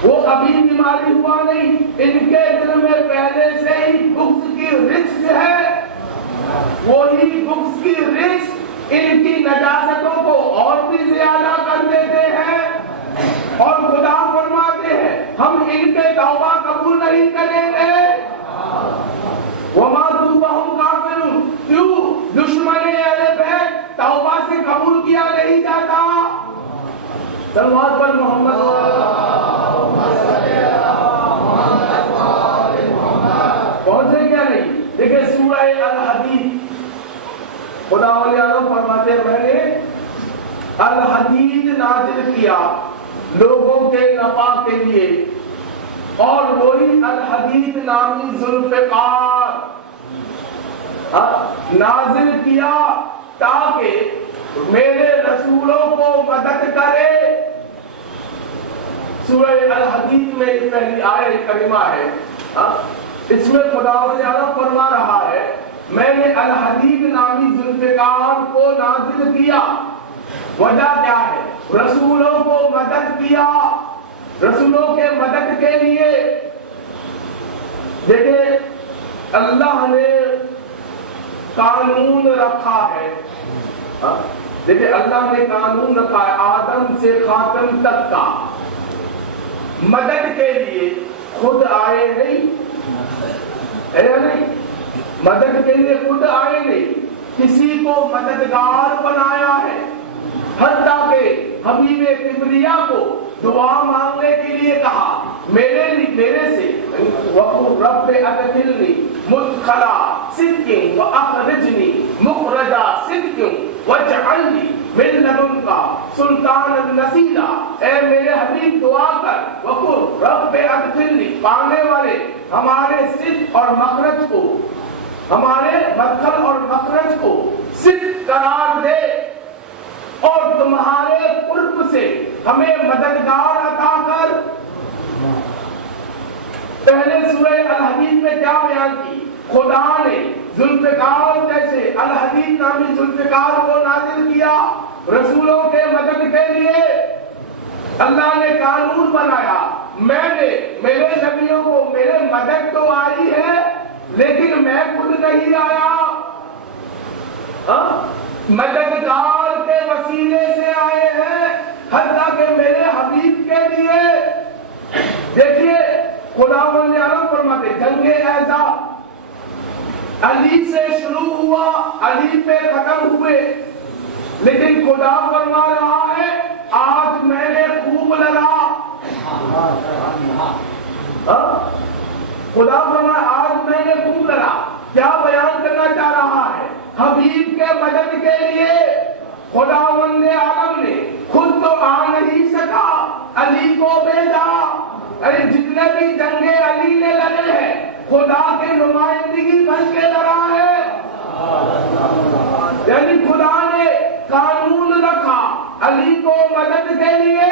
وہ ابھی بیماری ہوا نہیں، ان کے دل میں پہلے سے ہی بغض کی رچ ہے. وہی بغض کی رچ ان کی نجاستوں کو اور بھی زیادہ کر دیتے ہیں. اور خدا فرماتے ہیں ہم ان کے توبہ قبول نہیں کریں گے. وَمَا تُوبَهُمْ كَافِرُونَ. کیوں؟ دشمن اہل بیت توبہ سے قبول کیا نہیں جاتا. صلوات پر محمد پہنچے کیا نہیں. دیکھیں سورہ الحدید خدا ولی عالم فرماتے ہیں میں نے الحدید نازل کیا لوگوں کے نفع کے لیے، اور وہی الحدید نامی ذوالفقار نازل کیا تاکہ میرے رسولوں کو مدد کرے. سورہ الحدید میں پہلی آیت کریمہ ہے، اس میں خدا تعالیٰ فرما رہا ہے میں نے الحدید نامی ذوالفقار کو نازل کیا. وجہ کیا ہے؟ رسولوں کو مدد کیا. رسولوں کے مدد کے لیے دیکھیں اللہ نے قانون رکھا ہے. دیکھیں اللہ نے قانون رکھا ہے آدم سے خاتم تک کا. مدد کے لیے خود آئے نہیں، ہے یا نہیں؟ مدد کے لیے خود آئے نہیں، کسی کو مددگار بنایا ہے. حتیٰ کہ حبیب کبریا کو دعا مانگنے کے لیے کہا میرے سے وقل رب ادخلنی مدخلا صدق واخرجنی مخرج صدق واجعلنی من لدنک سلطانا نصیرا. اے میرے حبیب دعا کر وقل رب ادخلنی، پانے والے ہمارے صدق اور مخرج کو، ہمارے مدخل اور مخرج کو صدق قرار دے اور تمہارے قرب سے ہمیں مددگار عطا کر. پہلے سورہ الحدید میں کیا بیان کی؟ خدا نے ذوالفقار جیسے الحدید نامی ذوالفقار کو نازل کیا رسولوں کے مدد کے لیے. اللہ نے قانون بنایا میں نے میرے نبیوں کو میرے مدد تو آئی ہے لیکن میں خود نہیں آیا، مددگار کے وسیلے سے آئے ہیں، حتیٰ کہ میرے حبیب کے لیے. دیکھیے خدا نے عالم فرماتے جنگ احزاب علی سے شروع ہوا، علی پہ ختم ہوئے، لیکن خدا فرما رہا ہے آج میں نے خوب لڑا. خدا فرما آج میں نے خوب لڑا. کیا بیان کرنا چاہ رہا ہے؟ حبیب کے مدد کے لیے خداوند عالم نے خود تو آ نہیں سکا، علی کو بھیجا. ارے جتنے بھی جنگیں علی نے لڑے ہیں خدا کے نمائندگی بن کے لڑا ہے. یعنی خدا نے قانون رکھا علی کو مدد کے لیے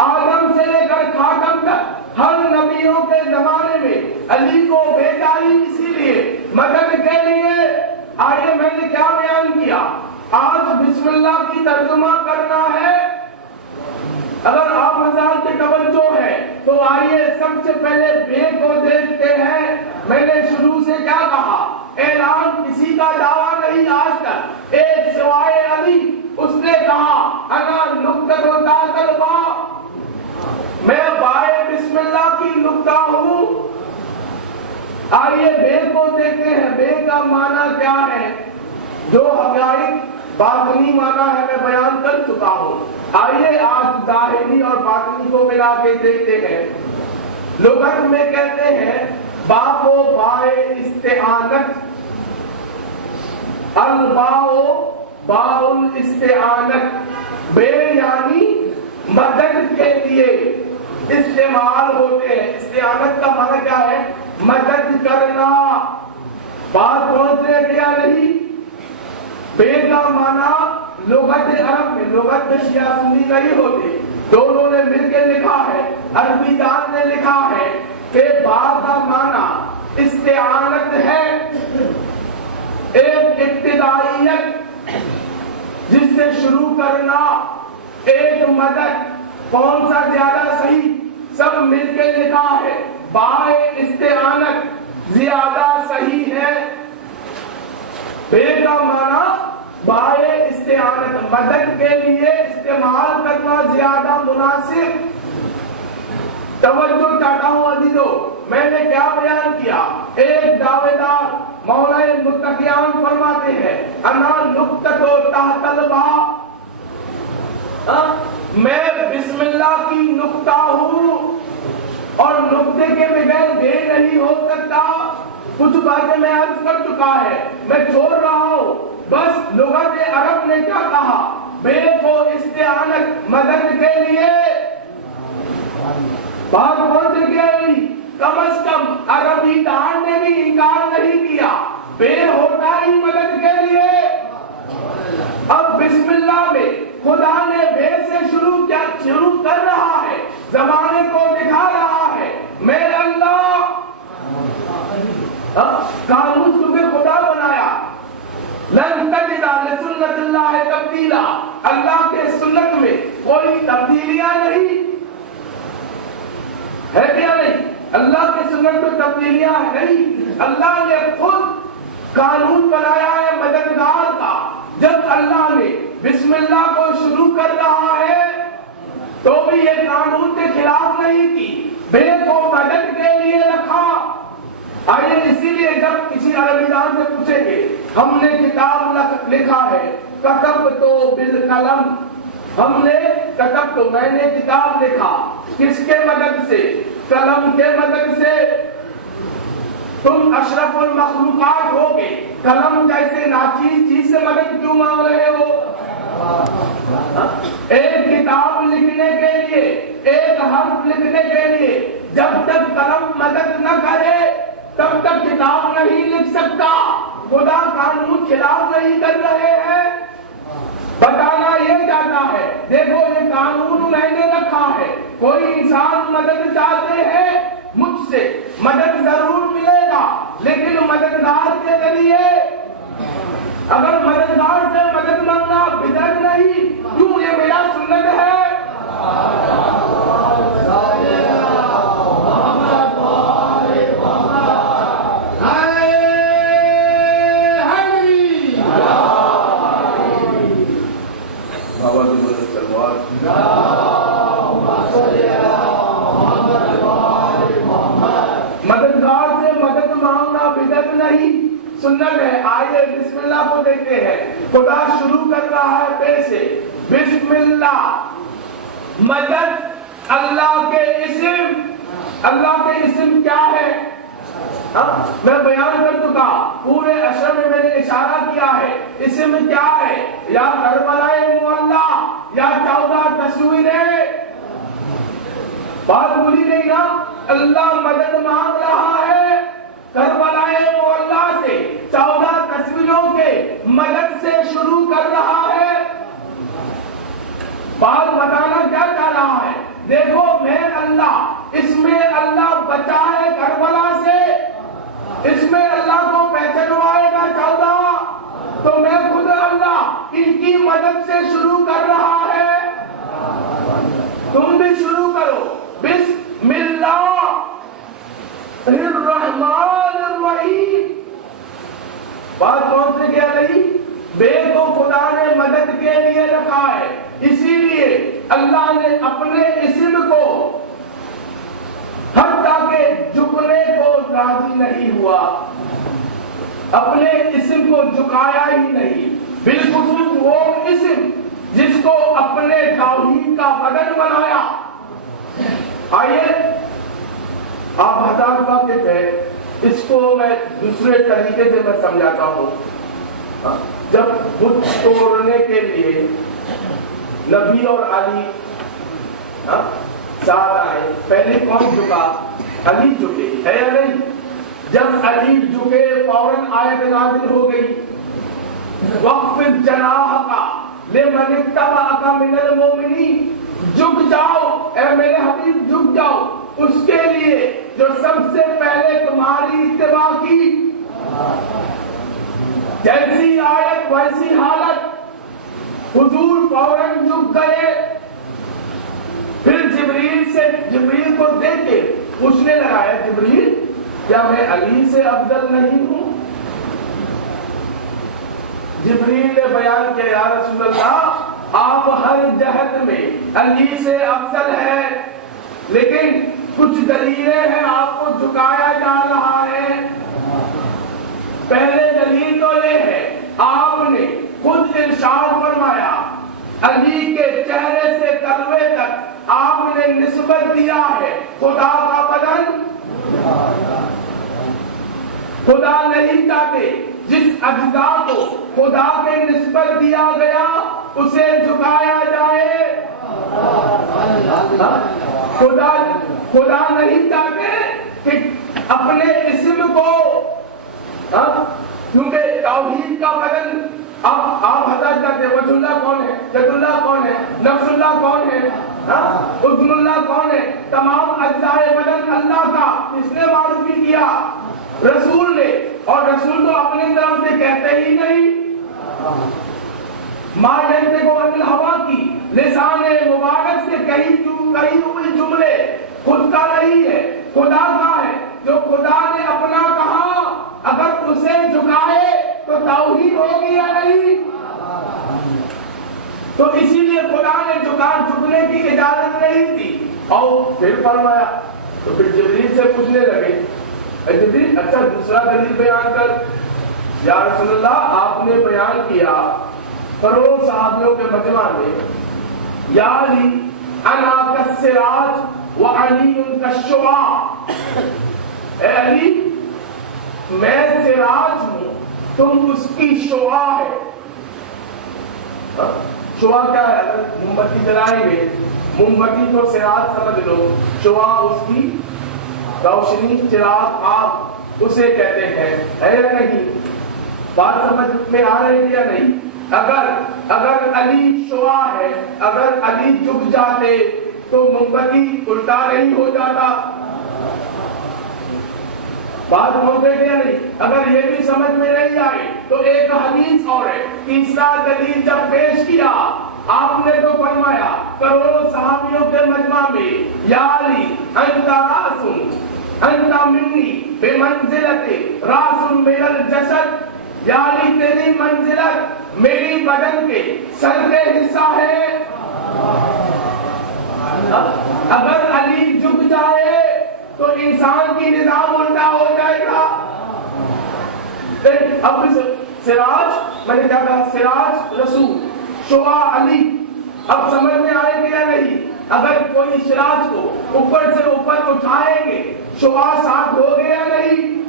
آدم سے لے کر خاتم تک ہر نبیوں کے زمانے میں علی کو بھیجا ہی اسی لیے مدد کے لیے۔ آئیے میں نے کیا بیان کیا، آج بسم اللہ کی ترجمہ کرنا ہے۔ اگر آپ حضرات کی توجہ ہے تو آئیے سب سے پہلے بے کو دیکھتے ہیں۔ میں نے شروع سے کیا کہا، اعلان کسی کا دعویٰ نہیں آج تک، ایک سوائے علی، اس نے کہا انا نقطۃ تحت الباء، میں بائے بسم اللہ کی نقطہ ہوں۔ آئیے بے کو دیکھتے ہیں، بے کا معنی کیا ہے، جو حقائق باطنی معنی ہے میں بیان کر چکا ہوں۔ آئیے آج ظاہری اور باطنی کو ملا کے دیکھتے ہیں۔ لغت میں کہتے ہیں با کو بائے استعانت، الباء باء الاستعانت، بے یعنی مدد کے لیے استعمال ہوتے ہیں۔ استعانت کا معنی کیا ہے، مدد کرنا۔ بات پہنچ رہے کیا نہیں، بے کا معنی لغت عرب میں، لغت میں شیعہ سنی نہیں ہوتے، دونوں نے مل کے لکھا ہے، عربی دان نے لکھا ہے کہ با کا معنی استعانت ہے، ایک ابتدائیت جس سے شروع کرنا، ایک مدد۔ کون سا زیادہ صحیح، سب مل کے لکھا ہے بائے استعانت زیادہ صحیح ہے۔ بے کا معنی بائے استعانت، مدد کے لیے استعمال کرنا زیادہ مناسب۔ توجہ چاہتا ہوں عزیزو، میں نے کیا بیان کیا، ایک دعوے دار مولا متقیان فرماتے ہیں انا نقطۃ تحت الباء، میں بسم اللہ کی نقطہ ہوں، اور نقطے کے بغیر بے نہیں ہو سکتا۔ کچھ باتیں میں عرض کر چکا ہے، میں چھوڑ رہا ہوں، بس لغت عرب نے کیا کہا، بے کو استعانت مدد کے لیے۔ بات پہنچ گئی، کم از کم عربی دان نے بھی انکار نہیں کیا، بے ہوتا ہی مدد کے لیے۔ اب بسم اللہ میں خدا نے بے سے شروع کر رہا ہے، زمانے کو دکھا رہا ہے میں اللہ، قانون تمہیں خدا بنایا، لن تجد لسنت اللہ تبدیلا، اللہ کے سنت میں کوئی تبدیلیاں نہیں ہے، کیا نہیں، اللہ کے سنت میں تبدیلیاں نہیں، اللہ نے خود قانون بنایا ہے مددگار کا۔ جب اللہ نے بسم اللہ کو شروع کر رہا ہے تو بھی یہ قانون کے خلاف نہیں کی، بے کو مدد کے لیے رکھا۔ آئیے اسی لیے جب کسی عربی دان سے پوچھیں گے، ہم نے کتاب لکھا ہے کتبت بالقلم، ہم نے کتبت، میں نے کتاب لکھا، کس کے مدد سے، قلم کے مدد سے۔ تم اشرف المخلوقات ہو گے، قلم جیسے ناچیز چیز سے مدد کیوں مانگ رہے ہو؟ ایک کتاب لکھنے کے لیے، ایک حرف لکھنے کے لیے جب تک قلم مدد نہ کرے تب تک کتاب نہیں لکھ سکتا۔ خدا قانون خلاف نہیں کر رہے ہیں، بتانا یہ چاہتا ہے دیکھو یہ قانون میں نے رکھا ہے، کوئی انسان مدد چاہتے ہیں مجھ سے مدد ضرور ملے گا، لیکن مددگار کے ذریعے۔ اگر مددگار سے مدد مانگنا بدعت نہیں، کیوں یہ میرا سنت ہے۔ مددگار سے مدد مانگنا بدعت نہیں، سنت ہے۔ آئیے بسم اللہ کو دیکھتے ہیں، خدا شروع کر رہا ہے بے سے، بسم اللہ، مدد اللہ کے اسم۔ اللہ کے اسم کیا ہے، میں بیان کر چکا، پورے اشر میں میں نے اشارہ کیا ہے، اسم کیا ہے، یا کربلائے معلیٰ یا 14 تصویریں۔ بات بھولی نہیں نا، اللہ مدد مانگ رہا ہے کربلائے معلیٰ سے، 14 تصویروں کے مدد سے شروع کر رہا ہے۔ بچہ ہے کربلا سے، اس میں اللہ کو پہچانوائے گا 14، تو میں خود اللہ ان کی مدد سے شروع کر رہا ہے، تم بھی شروع کرو۔ بسم اللہ الرحمن الرحیم۔ بات پہنچنے کے نہیں، بے کو خدا نے مدد کے لیے رکھا ہے، اسی لیے اللہ نے اپنے اسم کو حتیٰ کہ جھکنے کو راضی نہیں ہوا، اپنے اسم کو جھکایا ہی نہیں، بالخصوص وہ اسم جس کو اپنے توحید کا بدن بنایا۔ آئیے آپ ہزار واقف ہے، اس کو میں دوسرے طریقے سے میں سمجھاتا ہوں۔ جب بت توڑنے کے لیے نبی اور علی ساتھ آئے، پہلے کون جھکا؟ علی جھکے، ہے یا نہیں؟ جب علی جھکے فوراً آیت نازل ہو گئی، وَاخْفِضْ جَنَاحَكَ لِمَنِ اتَّبَعَكَ مِنَ الْمُؤْمِنِينَ، جھک جاؤ اے میرے حبیب، جھک جاؤ اس کے لیے جو سب سے پہلے تمہاری اتباع کی۔ جیسی آیت ویسی حالت، حضور فوراً جھک گئے۔ پھر جبریل کو دیکھ کے پوچھنے لگا، ہے جبریل کیا میں علی سے افضل نہیں ہوں؟ جبریل نے بیان کیا، یا رسول اللہ آپ ہر جہت میں علی سے افضل ہیں، لیکن کچھ دلیلیں ہیں آپ کو جھکایا جا رہا ہے۔ پہلے دلیل تو یہ ہے، آپ نے خود ارشاد فرمایا علی کے چہرے سے تلوے تک آپ نے نسبت دیا ہے خدا کا بدن۔ خدا نہیں چاہتے جس اجزاء کو خدا کے نسبت دیا گیا اسے جھکایا جائے۔ خدا نہیں چاہتے کہ اپنے اسم کو، کیونکہ توحید کا بدن، آپ حضرت کرتے وجہ اللہ کون ہے، جد اللہ کون ہے، نفس اللہ کون ہے، عظم اللہ کون ہے، تمام اجزاء بدن اللہ کا اس نے معرفی کیا رسول نے، اور رسول تو اپنی طرف سے کہتے ہی نہیں۔ ماں جنتے کو عن الہوا کی لسان مبارک سے کہی ہوئی جملے خود کا نہیں ہے، خدا کا ہے۔ جو خدا نے اپنا کہا اگر اسے جھکائے تو توحید ہوگی یا نہیں؟ تو اسی لیے خدا نے جھکنے کی اجازت نہیں دی۔ اور پھر فرمایا، تو پھر جبریل سے پوچھنے لگے، اے جبریل اچھا دوسرا دلیل بیان کر۔ یا رسول اللہ آپ نے بیان کیا کروڑوں صحابیوں کے مجمع میں، یا علی انا کالسراج وعلی کالشعاع، اے علی میں سراج ہوں تم اس کی شعاع ہے۔ شعاع کیا ہے؟ اگر موم بتی جلائیں گے، موم بتی کو سراج سمجھ لو، شعاع اس کی روشنی، چراغ، آپ اسے کہتے ہیں، ہے یا نہیں؟ بات سمجھ میں آ رہی ہے یا نہیں؟ اگر علی شعاع ہے، اگر علی جھک جاتے تو موم بتی الٹا نہیں ہو جاتا۔ بات پہنچے کیا نہیں؟ اگر یہ بھی سمجھ میں نہیں آئی تو ایک حدیث اور ہے، تیسرا دلیل جب پیش کیا آپ نے تو فرمایا کروڑوں صحابیوں کے مجمع میں، یا علی انت راس انت منی بمنزلت راس من الجسد، یا علی تیری منزلت میری بدن کے سر کے حصہ ہے۔ اگر علی جھک جائے تو انسان کی نظام الٹا ہو جائے گا۔ اب سراج میں نے کیا کہا؟ سراج رسول، شعاع علی۔ اب سمجھ میں آئے گا یا نہیں؟ اگر کوئی سراج کو اوپر سے اوپر اٹھائیں گے شعاع ساتھ ہو گیا نہیں؟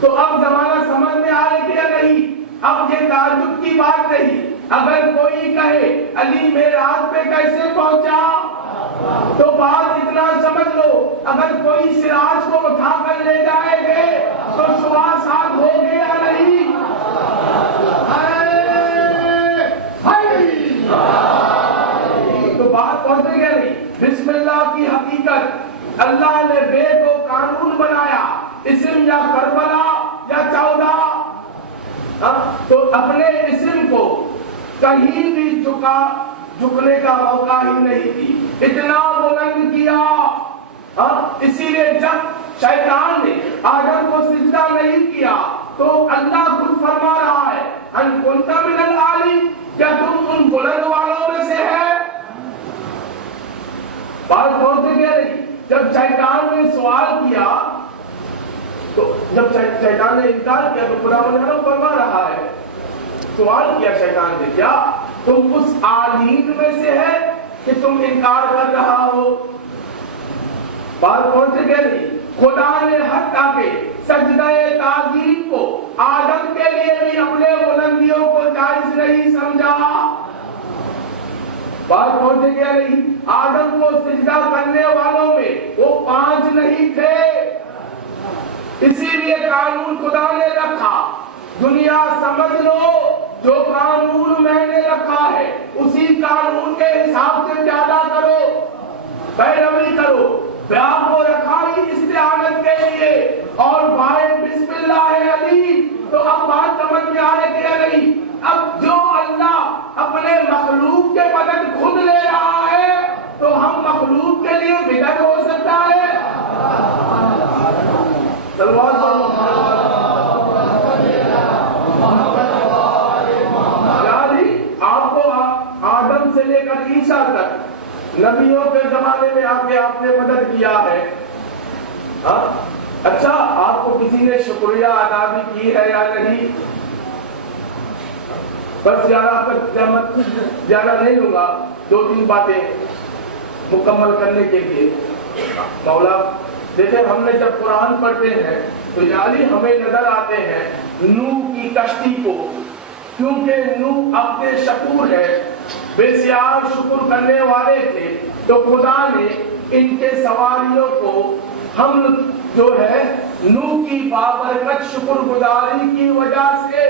تو اب زمانہ سمجھ میں آئے گا یا نہیں؟ اب یہ تعجب کی بات نہیں۔ اگر کوئی کہے علی معراج پہ کیسے پہنچا تو بات اتنا سمجھ لو، اگر کوئی سراج کو اٹھا کر لے جائے گے تو شعاع ساتھ ہو گیا نہیں؟ تو بات پہنچے گا نہیں؟ بسم اللہ کی حقیقت، اللہ نے بے کو قانون یا کربلا یا 14، تو اپنے اسم کو کہیں بھی جھکنے کا موقع ہی نہیں دی، اتنا بلند کیا۔ اسی لیے جب شیطان نے آدم کو سجدہ نہیں کیا تو اللہ خود فرما رہا ہے ان کنت من العالی، کیا تم ان بلند والوں میں سے ہے؟ بات پہنچ گئی۔ جب شیطان نے سوال کیا تو جب شیطان نے انکار کیا تو خدا فرما رہا ہے، سوال کیا شیطان نے، کیا تم اس عالین میں سے ہے کہ تم انکار کر رہا ہو؟ بات پہنچ گئی۔ خدا نے حتیٰ کہ سجدہ تعظیم کو آدم کے لیے بھی اپنے بلندیوں کو جائز نہیں سمجھا۔ بات پہنچ گئی۔ آدم کو سجدہ کرنے والوں میں وہ 5 نہیں تھے، اسی لیے قانون خدا نے رکھا، دنیا سمجھ لو جو قانون میں نے رکھا ہے اسی قانون کے حساب سے زیادہ کرو، پیروی کرو۔ بیان کو رکھا ہی استعانت کے لیے اور بھائی بسم اللہ علی، تو اب بات سمجھ میں آ رہی ہے نہیں؟ اب جو اللہ اپنے مخلوق کے مدد خود لے رہا ہے تو ہم مخلوق کے لیے بدعت ہو سکتا ہے؟ آپ کو آدم سے لے کر عیسیٰ تک نبیوں کے زمانے میں آ کے آپ نے مدد کیا ہے۔ اچھا، آپ کو کسی نے شکریہ ادا بھی کی ہے یا نہیں؟ بس زیادہ نہیں لوں گا، 2-3 باتیں مکمل کرنے کے لیے۔ مولا دیکھیں، ہم نے جب قرآن پڑھتے ہیں تو یعنی ہمیں نظر آتے ہیں نوح کی کشتی کو، کیونکہ نوح عبد شکور ہے، بسیار شکر کرنے والے تھے، تو خدا نے ان کے سواریوں کو ہم جو ہے نوح کی بابرکت شکر گزاری کی وجہ سے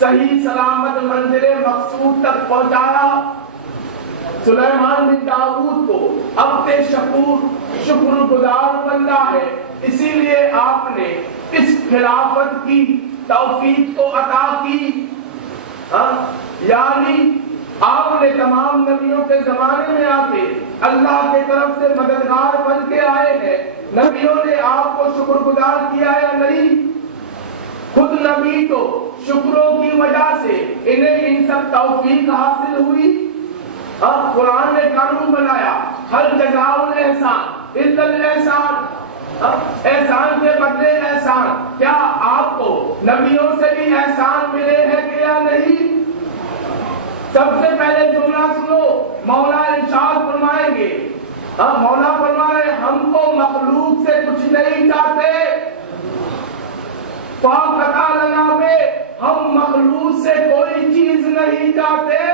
صحیح سلامت منزل مقصود تک پہنچایا۔ سلیمان بن داؤد کو عبد شکور شکر گزار بندہ ہے، اسی لیے آپ نے اس خلافت کی توفیق کو عطا کی۔ یعنی آپ نے تمام نبیوں کے زمانے میں آ کے اللہ کی طرف سے مددگار بن کے آئے ہیں، نبیوں نے آپ کو شکر گزار کیا یا نہیں؟ خود نبی تو شکروں کی وجہ سے انہیں ان سب توفیق حاصل ہوئی۔ اب قرآن نے قانون بنایا، ہر جزاء الاحسان الا الاحسان، احسان کے بدلے احسان۔ کیا آپ کو نبیوں سے بھی احسان ملے ہیں کہ یا نہیں؟ سب سے پہلے جملہ سنو، مولا ارشاد فرمائیں گے، مولا فرما رہے ہم کو مخلوق سے کچھ نہیں چاہتے، فاقتا لنا میں ہم مخلوق سے کوئی چیز نہیں چاہتے۔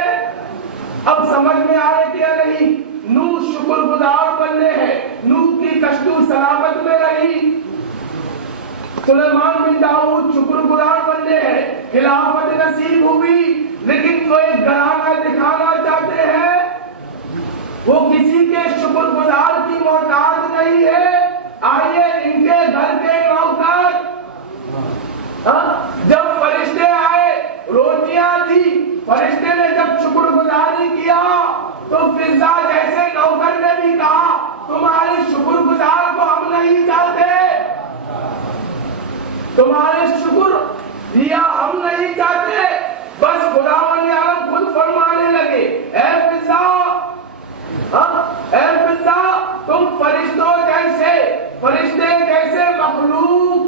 اب سمجھ میں آ رہے کیا نہیں؟ نوح شکر گزار بننے ہیں، نوح کی کشتی سلامت میں رہی، سلیمان بن داؤد شکر گزار بننے ہیں، خلافت نصیب ہوئی، لیکن وہ ایک گھرانہ دکھانا چاہتے ہیں، وہ کسی کے شکر گزار کی محتاج نہیں ہے۔ آئیے ان کے گھر کے نوکر، جب فرشتے آئے روٹیاں دی، فرشتے نے جب شکر گزاری کیا تو فضا جیسے نوکر نے بھی کہا تمہارے شکر گزار کو ہم نہیں چاہتے، تمہارے شکر دیا ہم نہیں چاہتے۔ بس خداوند عالم خود فرمانے لگے، اے فضا، اے فضا، تم فرشتوں جیسے، فرشتے جیسے مخلوق،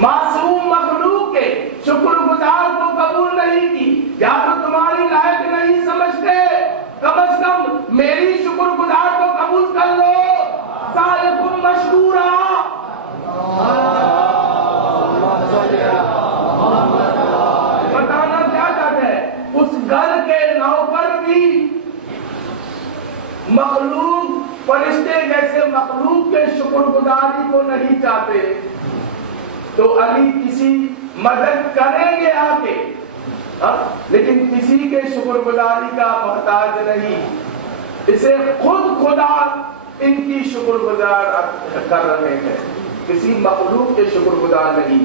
معصوم مخلوق کے شکر گزار کو قبول نہیں کی، یا تو تمہاری لائق نہیں سمجھتے، کم از کم میری شکر گزار کو قبول کر لو، سالکم مشکورا۔ بتانا کیا چاہتے ہیں؟ اس گھر کے نوکر بھی مخلوق، فرشتے جیسے مخلوق کے شکر گزاری کو نہیں چاہتے، تو علی کسی مدد کریں گے آ کے، لیکن کسی کے شکر گزاری کا محتاج نہیں، اسے خود خدا ان کی شکر گزار کر رہے ہیں۔ کسی مخلوق کے شکر گزار نہیں.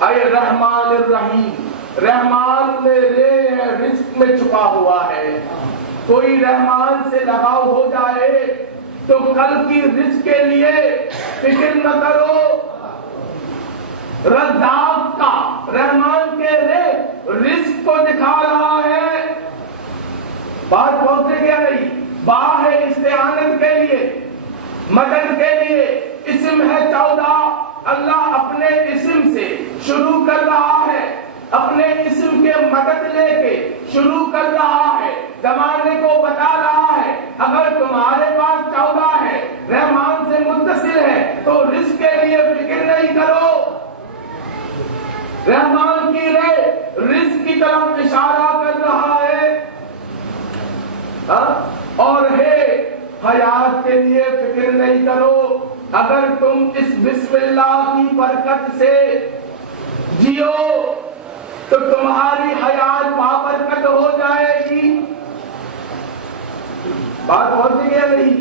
اے رحمان الرحیم، رحمان میں رزق میں چھپا ہوا ہے. کوئی رحمان سے لگاؤ ہو جائے تو کل کی رزق کے لیے فکر نہ کرو. رزاق کا رحمان کے رزق کو دکھا رہا ہے. بات پہنچے گیا نہیں؟ با ہے استعانت کے لیے، مدد کے لیے. اسم ہے 14. اللہ اپنے اسم سے شروع کر رہا ہے، اپنے اسم کے مدد لے کے شروع کر رہا ہے. زمانے کو بتا رہا ہے اگر تمہارے پاس 14 ہے، رحمان سے متصل ہے، تو رزق کے لیے فکر نہیں کرو. رحمان کی رزق کی طرف اشارہ کر رہا ہے. اور ہے حیات کے لیے فکر نہیں کرو. اگر تم اس بسم اللہ کی برکت سے جیو تو تمہاری حیات بابرکت ہو جائے گی. بات ہوتی ہے نہیں؟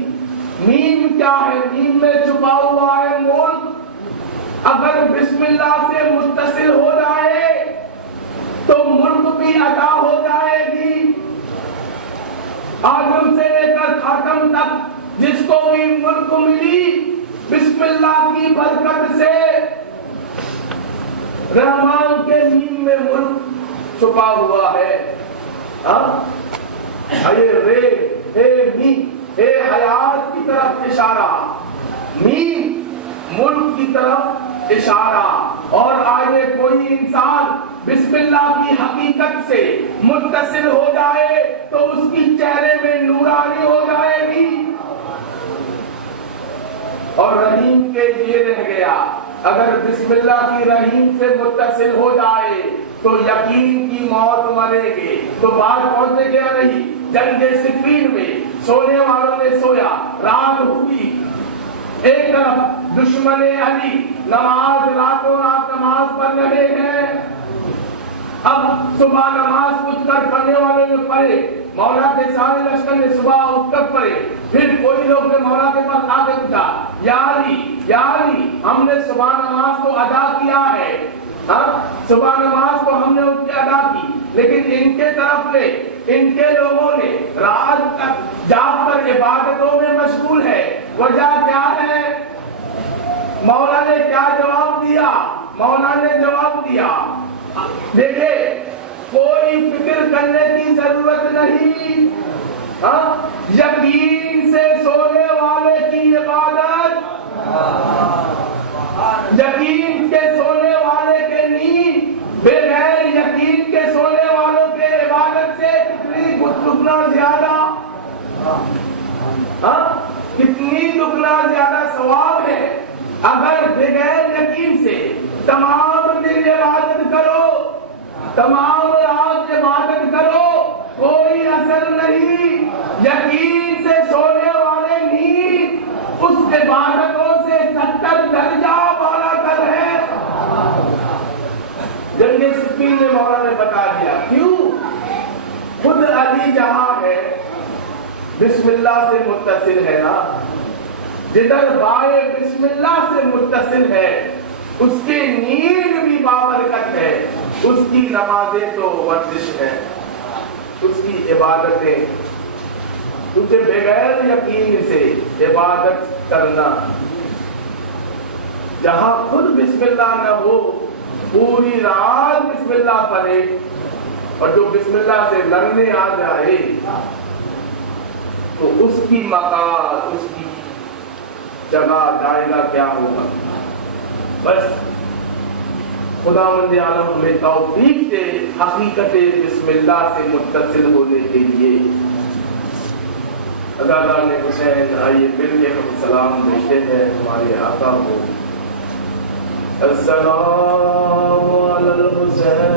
میم کیا ہے؟ میم میں چھپا ہوا ہے ملک. اگر بسم اللہ سے متصل ہو جائے تو ملک بھی عطا ہو جائے گی. آدم سے لے کر خاتم تک جس کو بھی ملک ملی بسم اللہ کی برکت سے. رحمان کے میم میں ملک چھپا ہوا ہے. اے حیات کی طرف اشارہ، میم ملک کی طرف اشارہ. اور آئے کوئی انسان بسم اللہ کی حقیقت سے متصل ہو جائے تو اس کی چہرے میں نورانی ہو جائے گی. اور رحیم کے لیے رہ گیا، اگر بسم اللہ کی رحیم سے متصل ہو جائے تو یقین کی موت مرے گے. تو بات پہنچے گیا نہیں؟ جنگ صفین میں سونے والوں نے سویا، رات ہوئی، ایک طرف دشمن علی نماز راتوں رات نماز پڑھ رہے ہیں. اب صبح نماز اٹھ کر پڑھنے والوں نے پڑھے، مولا کے سارے لشکر نے صبح اٹھ کر پڑھے. پھر کوئی لوگ نے مولا کے پاس آ کے پوچھا، یا علی ہم نے صبح نماز کو ادا کیا ہے، صبح نماز کو ہم نے ان کی ادا کی، لیکن ان کے طرف سے ان کے لوگوں نے رات تک جاگ کر عبادتوں میں مشغول ہے. وجہ کیا ہے؟ مولا نے کیا جواب دیا؟ مولا نے جواب دیا، دیکھیں کوئی فکر کرنے کی ضرورت نہیں. یقین سے سونے والے کی عبادت، یقین کے سونے والے کے نیند بغیر یقین کے سونے والوں کے عبادت سے کتنی دگنا زیادہ کتنی دگنا زیادہ ثواب ہے. اگر بغیر یقین سے تمام دن عبادت کرو، تمام رات عبادت کرو، کوئی اثر نہیں. یقین سے سونے والے نیند اس عبادتوں سے 70 درجہ بالا کر ہے. جنگ صفین میں مولا نے بتا دیا. کیوں؟ خود علی جہاں ہے بسم اللہ سے متصل ہے نا. جدھر بائے بسم اللہ سے متصل ہے اس کی نیند بھی بابرکت ہے، اس کی نمازیں تو ورزش ہے، اس کی عبادتیں. تجھے بغیر یقین سے عبادت کرنا، جہاں خود بسم اللہ نہ ہو پوری رات بسم اللہ پڑھے، اور جو بسم اللہ سے لڑنے آ جائے تو اس کی مقام، اس کی جگہ جائے گا کیا ہوگا. بس خداوند عالم ہمیں توفیق دے حقیقت بسم اللہ سے متصل ہونے کے لیے. عزادان حسین آئیے مل کے ہم سلام دیتے ہیں ہمارے آقا کو. السلام علی الحسین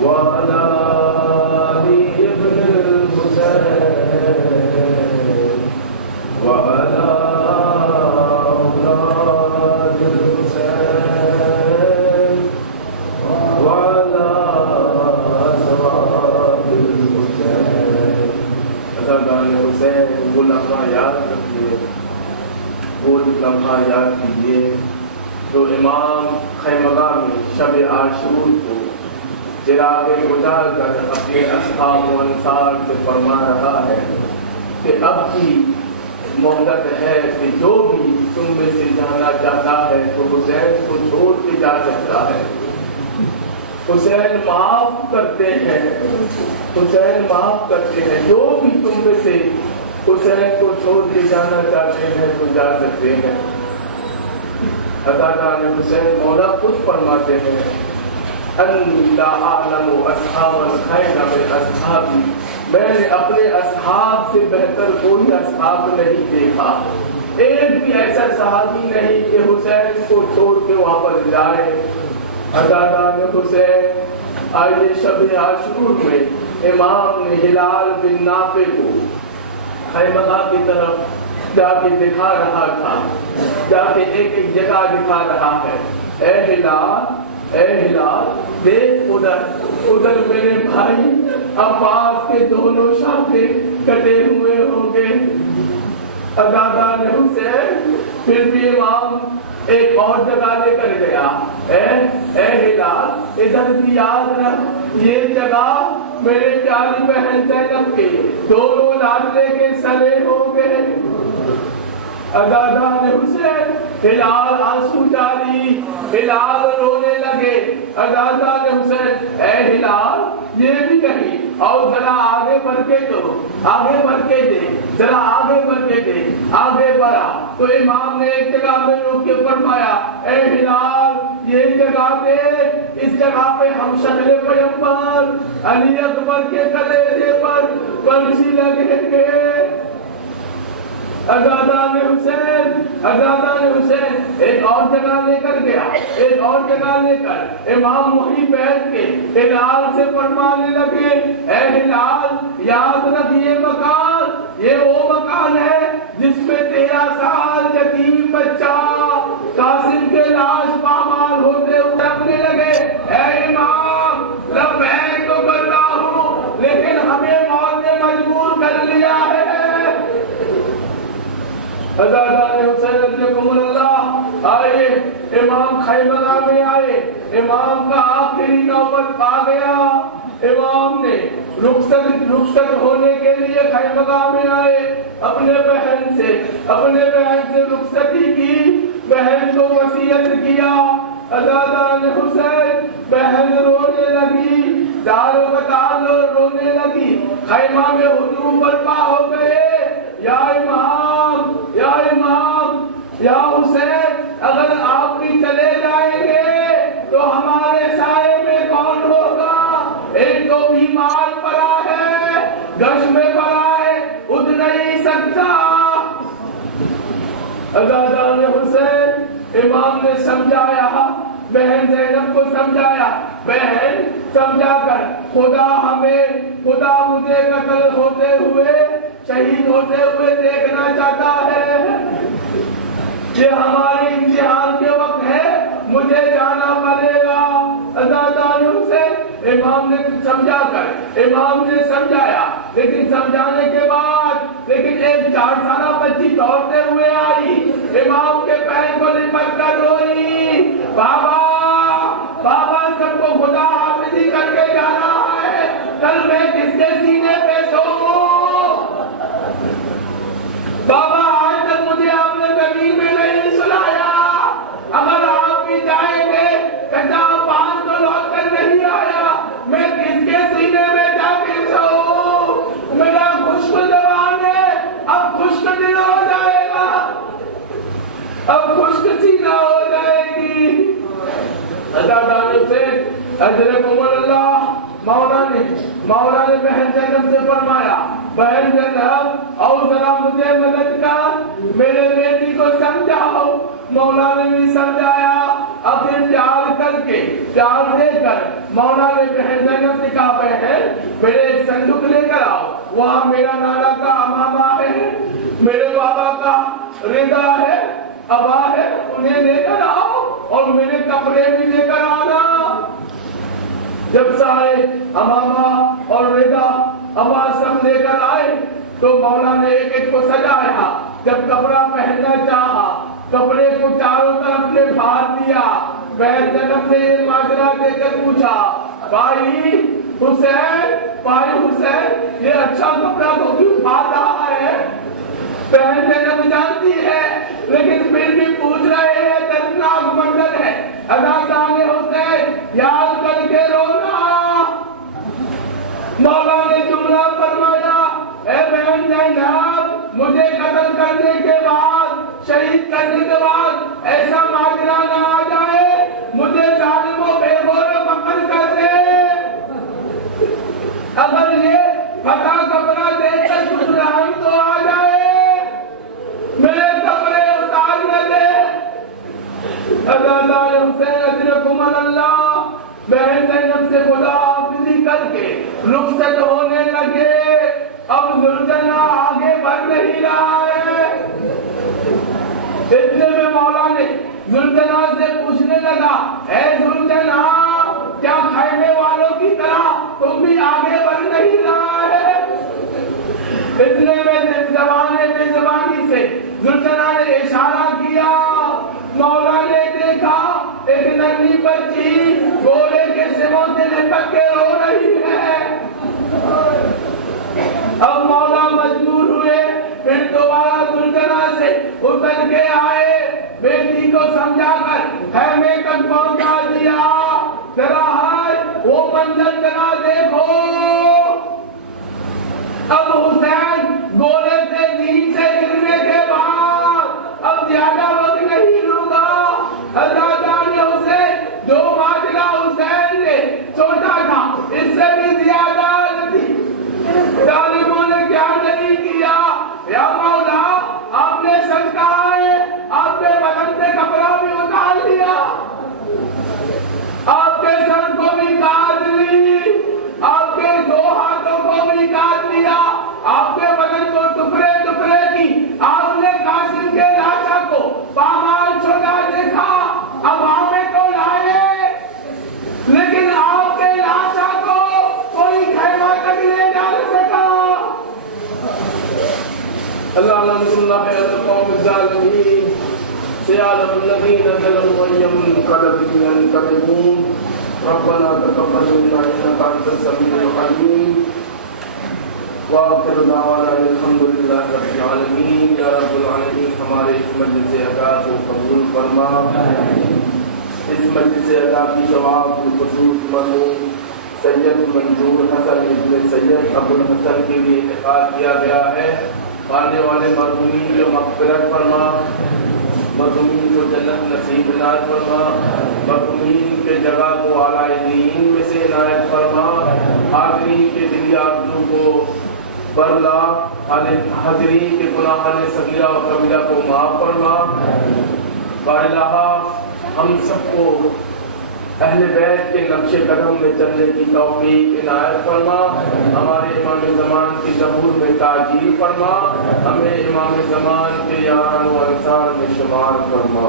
وعلی علی ابن الحسین وعلی اولاد الحسین وعلی ازواج الحسین. عزادان حسین وہ لمحہ یاد رکھیے، وہ لمحہ یاد کیجیے جو امام خیمگاہ میں شب عاشور کو چراغ بجھا کر اپنے اصحاب و انصار سے فرما رہا ہے کہ اب کی مہلت ہے کہ جو بھی تم میں سے جانا چاہتا ہے تو حسین کو چھوڑ کے جا سکتا ہے. حسین معاف کرتے ہیں، حسین معاف کرتے ہیں. جو بھی تم میں سے حسین کو چھوڑ کے جانا چاہتے ہیں تو جا سکتے ہیں. عزادار حسین مولا خود فرماتے ہیں انی لا اعلم اصحاب الخیر من اصحابی، میں نے اپنے اصحاب سے بہتر کوئی اصحاب نہیں دیکھا. ایک بھی ایسا صحابی نہیں کہ حسین کو چھوڑ کے واپس جائے. عزادار حسین آئے شب عاشور میں امام نے ہلال بن نافع کو خیمگاہ کی طرف جا کے دکھا رہا تھا، جا کے ایک ایک جگہ دکھا رہا ہے. اے ہلال، اے ہلال دیکھ ادھر، ادھر میرے بھائی عباس کے دونوں شاخے کٹے ہوئے ہوں گے. عزادار حسین پھر بھی امام ایک اور جگہ لے کر گیا. اے ہلال ادھر بھی یاد رکھ، یہ جگہ میرے پیاری بہن زینب کے دونوں لاڈلے کے سرے ہو گئے. عزادار حسین ہلال آنسو جاری، ہلال رونے لگے. عزادار حسین اے ہلال یہ بھی کہیں اور ذرا آگے بڑھ کے دو، آگے بڑھ کے دے، ذرا آگے بڑھ کے دے. آگے بڑھا تو امام نے ایک جگہ میں روک کے فرمایا اے ہلال یہ جگہ دے، اس جگہ پہ ہم شکل پیغمبر علی اکبر کے کلیجے پر پرچی لگیں گے. عزادار حسین ایک اور جگہ لے کر گیا، ایک اور جگہ لے کر امام وہیں بیٹھ کے ہلال سے فرمانے لگے اے ہلال یاد رکھ یہ مکان، یہ وہ مکان ہے جس میں 13 سال یتیم بچہ قاسم کے لاش پامال ہوتے اٹھنے لگے. اے امام لبیک تو کرتا ہوں لیکن ہمیں موت نے مجبور کر لیا ہے. عزادار حسین رضی اللہ آئے، امام خیمگاہ میں آئے. امام کا آخری نوبت آ گیا. امام نے رخصت ہونے کے لیے خیمگاہ میں آئے. اپنے بہن سے رخصتی کی، بہن کو وصیت کیا. عزادار حسین بہن رونے لگی، دار و مدار رونے لگی. خیمہ میں ہجوم برپا ہو گئے. یا امام، یا امام، یا حسین اگر آپ بھی چلے جائیں گے تو ہمارے سائے میں کون ہوگا؟ ایک تو بیمار پڑا ہے، گش میں پڑا ہے، اٹھ نہیں سکتا. عزادار حسین امام نے سمجھایا، بہن زینب کو سمجھایا. بہن سمجھا کر خدا مجھے قتل ہوتے ہوئے، شہید ہوتے ہوئے دیکھنا چاہتا ہے. یہ ہمارے امتحان کے وقت ہے، مجھے جانا پڑے گا. عزادار حسین امام نے سمجھایا، لیکن سمجھانے کے بعد ایک 4 سالہ بچی دوڑتے ہوئے آئی، امام کے پیر کو لپٹ کر روئی. بابا سب کو خدا حافظی کر کے جانا ہے، کل میں کس کے سینے پہ سوؤں؟ بابا آج تک مجھے آپ نے زمین میں نہیں سلایا، اگر آپ بھی جائیں گے کہتا 5 تو لوٹ کر نہیں آیا، میں کس کے سینے میں جا کے سوؤں؟ میرا خشک زبان ہے، اب خشک دل ہو جائے گا، اب خشک سینہ ہو جائے گی. عزادار حسین اجرکم اللہ، مولا نے بہن زینب سے فرمایا بہن زینب اور ذرا مجھے مدد کر، میرے بیٹی کو سمجھاؤ. مولا نے بھی سمجھایا. اپنے پیار دے کر مولا نے بہن زینب سے کہا بہن میرے ایک صندوق لے کر آؤ، وہاں میرا نانا کا امامہ ہے، میرے بابا کا رضا ہے، ابا ہے، انہیں لے کر آؤ اور میرے کپڑے بھی لے کر آنا. جب سارے امامہ اور رضا ابا سب لے کر آئے تو مولا نے ایک ایک کو سجایا. جب کپڑا پہننا چاہا کپڑے کو چاروں طرف نے پھاڑ دیا. بہن زینب نے یہ ماجرا دیکھ کر پوچھا بھائی حسین یہ اچھا کپڑا تو کیوں پھاڑ رہا ہے؟ بہن زینب جانتی ہے لیکن پھر بھی پوچھ رہے ہیں. دردناک منظر ہے. اداکار حسین یاد کر کے رونا. مولا نے جملہ فرمایا اے بہن زینب مجھے قتل کرنے کے بعد شہید کرنے کے بعد ایسا ماجرا نہ آ جائے مجھے ظالموں بے غور پکڑ کر دے. اگر یہ پھٹا کپڑا دیکھ کر کچھ رحم تو آ جائے میرے کپڑے اتار نہ دے. اداکار حسین اجرکم اللہ بہن زینب سے خداحافظی کر کے رخصت ہونے لگے. اب ذوالجناح آگے بڑھ نہیں رہا ہے. اتنے میں مولا نے ذوالجناح سے پوچھنے لگا اے ذوالجناح کیا خیمے والوں کی طرح تم بھی آگے بڑھ نہیں رہا ہے؟ اتنے میں زبانی سے ذوالجناح نے اشارہ کیا. مولا نے دیکھا ایک ننھی بچی گھوڑے کے سموں سے لپٹ کے رو رہی ہے. اب مولا مجبور ہوئے پھر دوبارہ ذوالجناح سے اتر کے آئے. بیٹی کو سمجھا کر خیمے تک پہنچا دیا. ذرا وہ منظر ذرا دیکھو. اب حسین گھوڑے سے نیچے گرنے کے بعد اب زیادہ وقت نہیں لوں گا. حضرت حسین جو ماجرا حسین نے سوچا تھا اس سے بھی زیادہ تھی. ظالموں نے کیا نہیں کیا. یا مولا آپ نے سچ کہا ہے. آپ نے بدن سے کپڑا بھی اتار لیا. آپ کے سر کو بھی کاٹ لی. آپ کے دو ہاتھوں کو بھی کاٹ لیا. آپ کے بدن کو ٹکڑے ٹکڑے کی. آپ نے قاسم کے لاشا کو پامال چھوڑا دیکھا. اب ہمیں تو لائے لیکن آپ کے لاشا کو کوئی خیمہ تک لے جا نہ سکا. اللہ لعنۃ القوم الظالمین سيعلم الذين ظلموا أي منقلب ينقلبون. ربنا تقبل منا إنك أنت السميع العليم وآخر دعوانا الحمد لله رب العالمين. یا رب العالمین ہمارے اس مجلس ادا کو قبول فرما. اس مجلس ادا کی ثواب بالخصوص مرحوم سید منظور حسن ابن سید ابو الحسن کے لیے انتخاب کیا گیا ہے. آنے والے مرحومین کو مغفرت فرما. مرحومین کو جنت نصیب عنایت فرما. مرحومین کے جگہ کو اعلی دین میں سے عنایت فرما. حاضرین کے دلی آرزو کو برلا. حاضرین کے گناہ صغیرہ و کبیرہ کو معاف فرما. الہ ہم سب کو اہل بیت کے نقش قدم میں چلنے کی توفیق عنایت فرما. ہمارے امام زمان کی ظہور میں تاجیل فرما. ہمیں امام زمان کے یاران و انصار میں شمار فرما.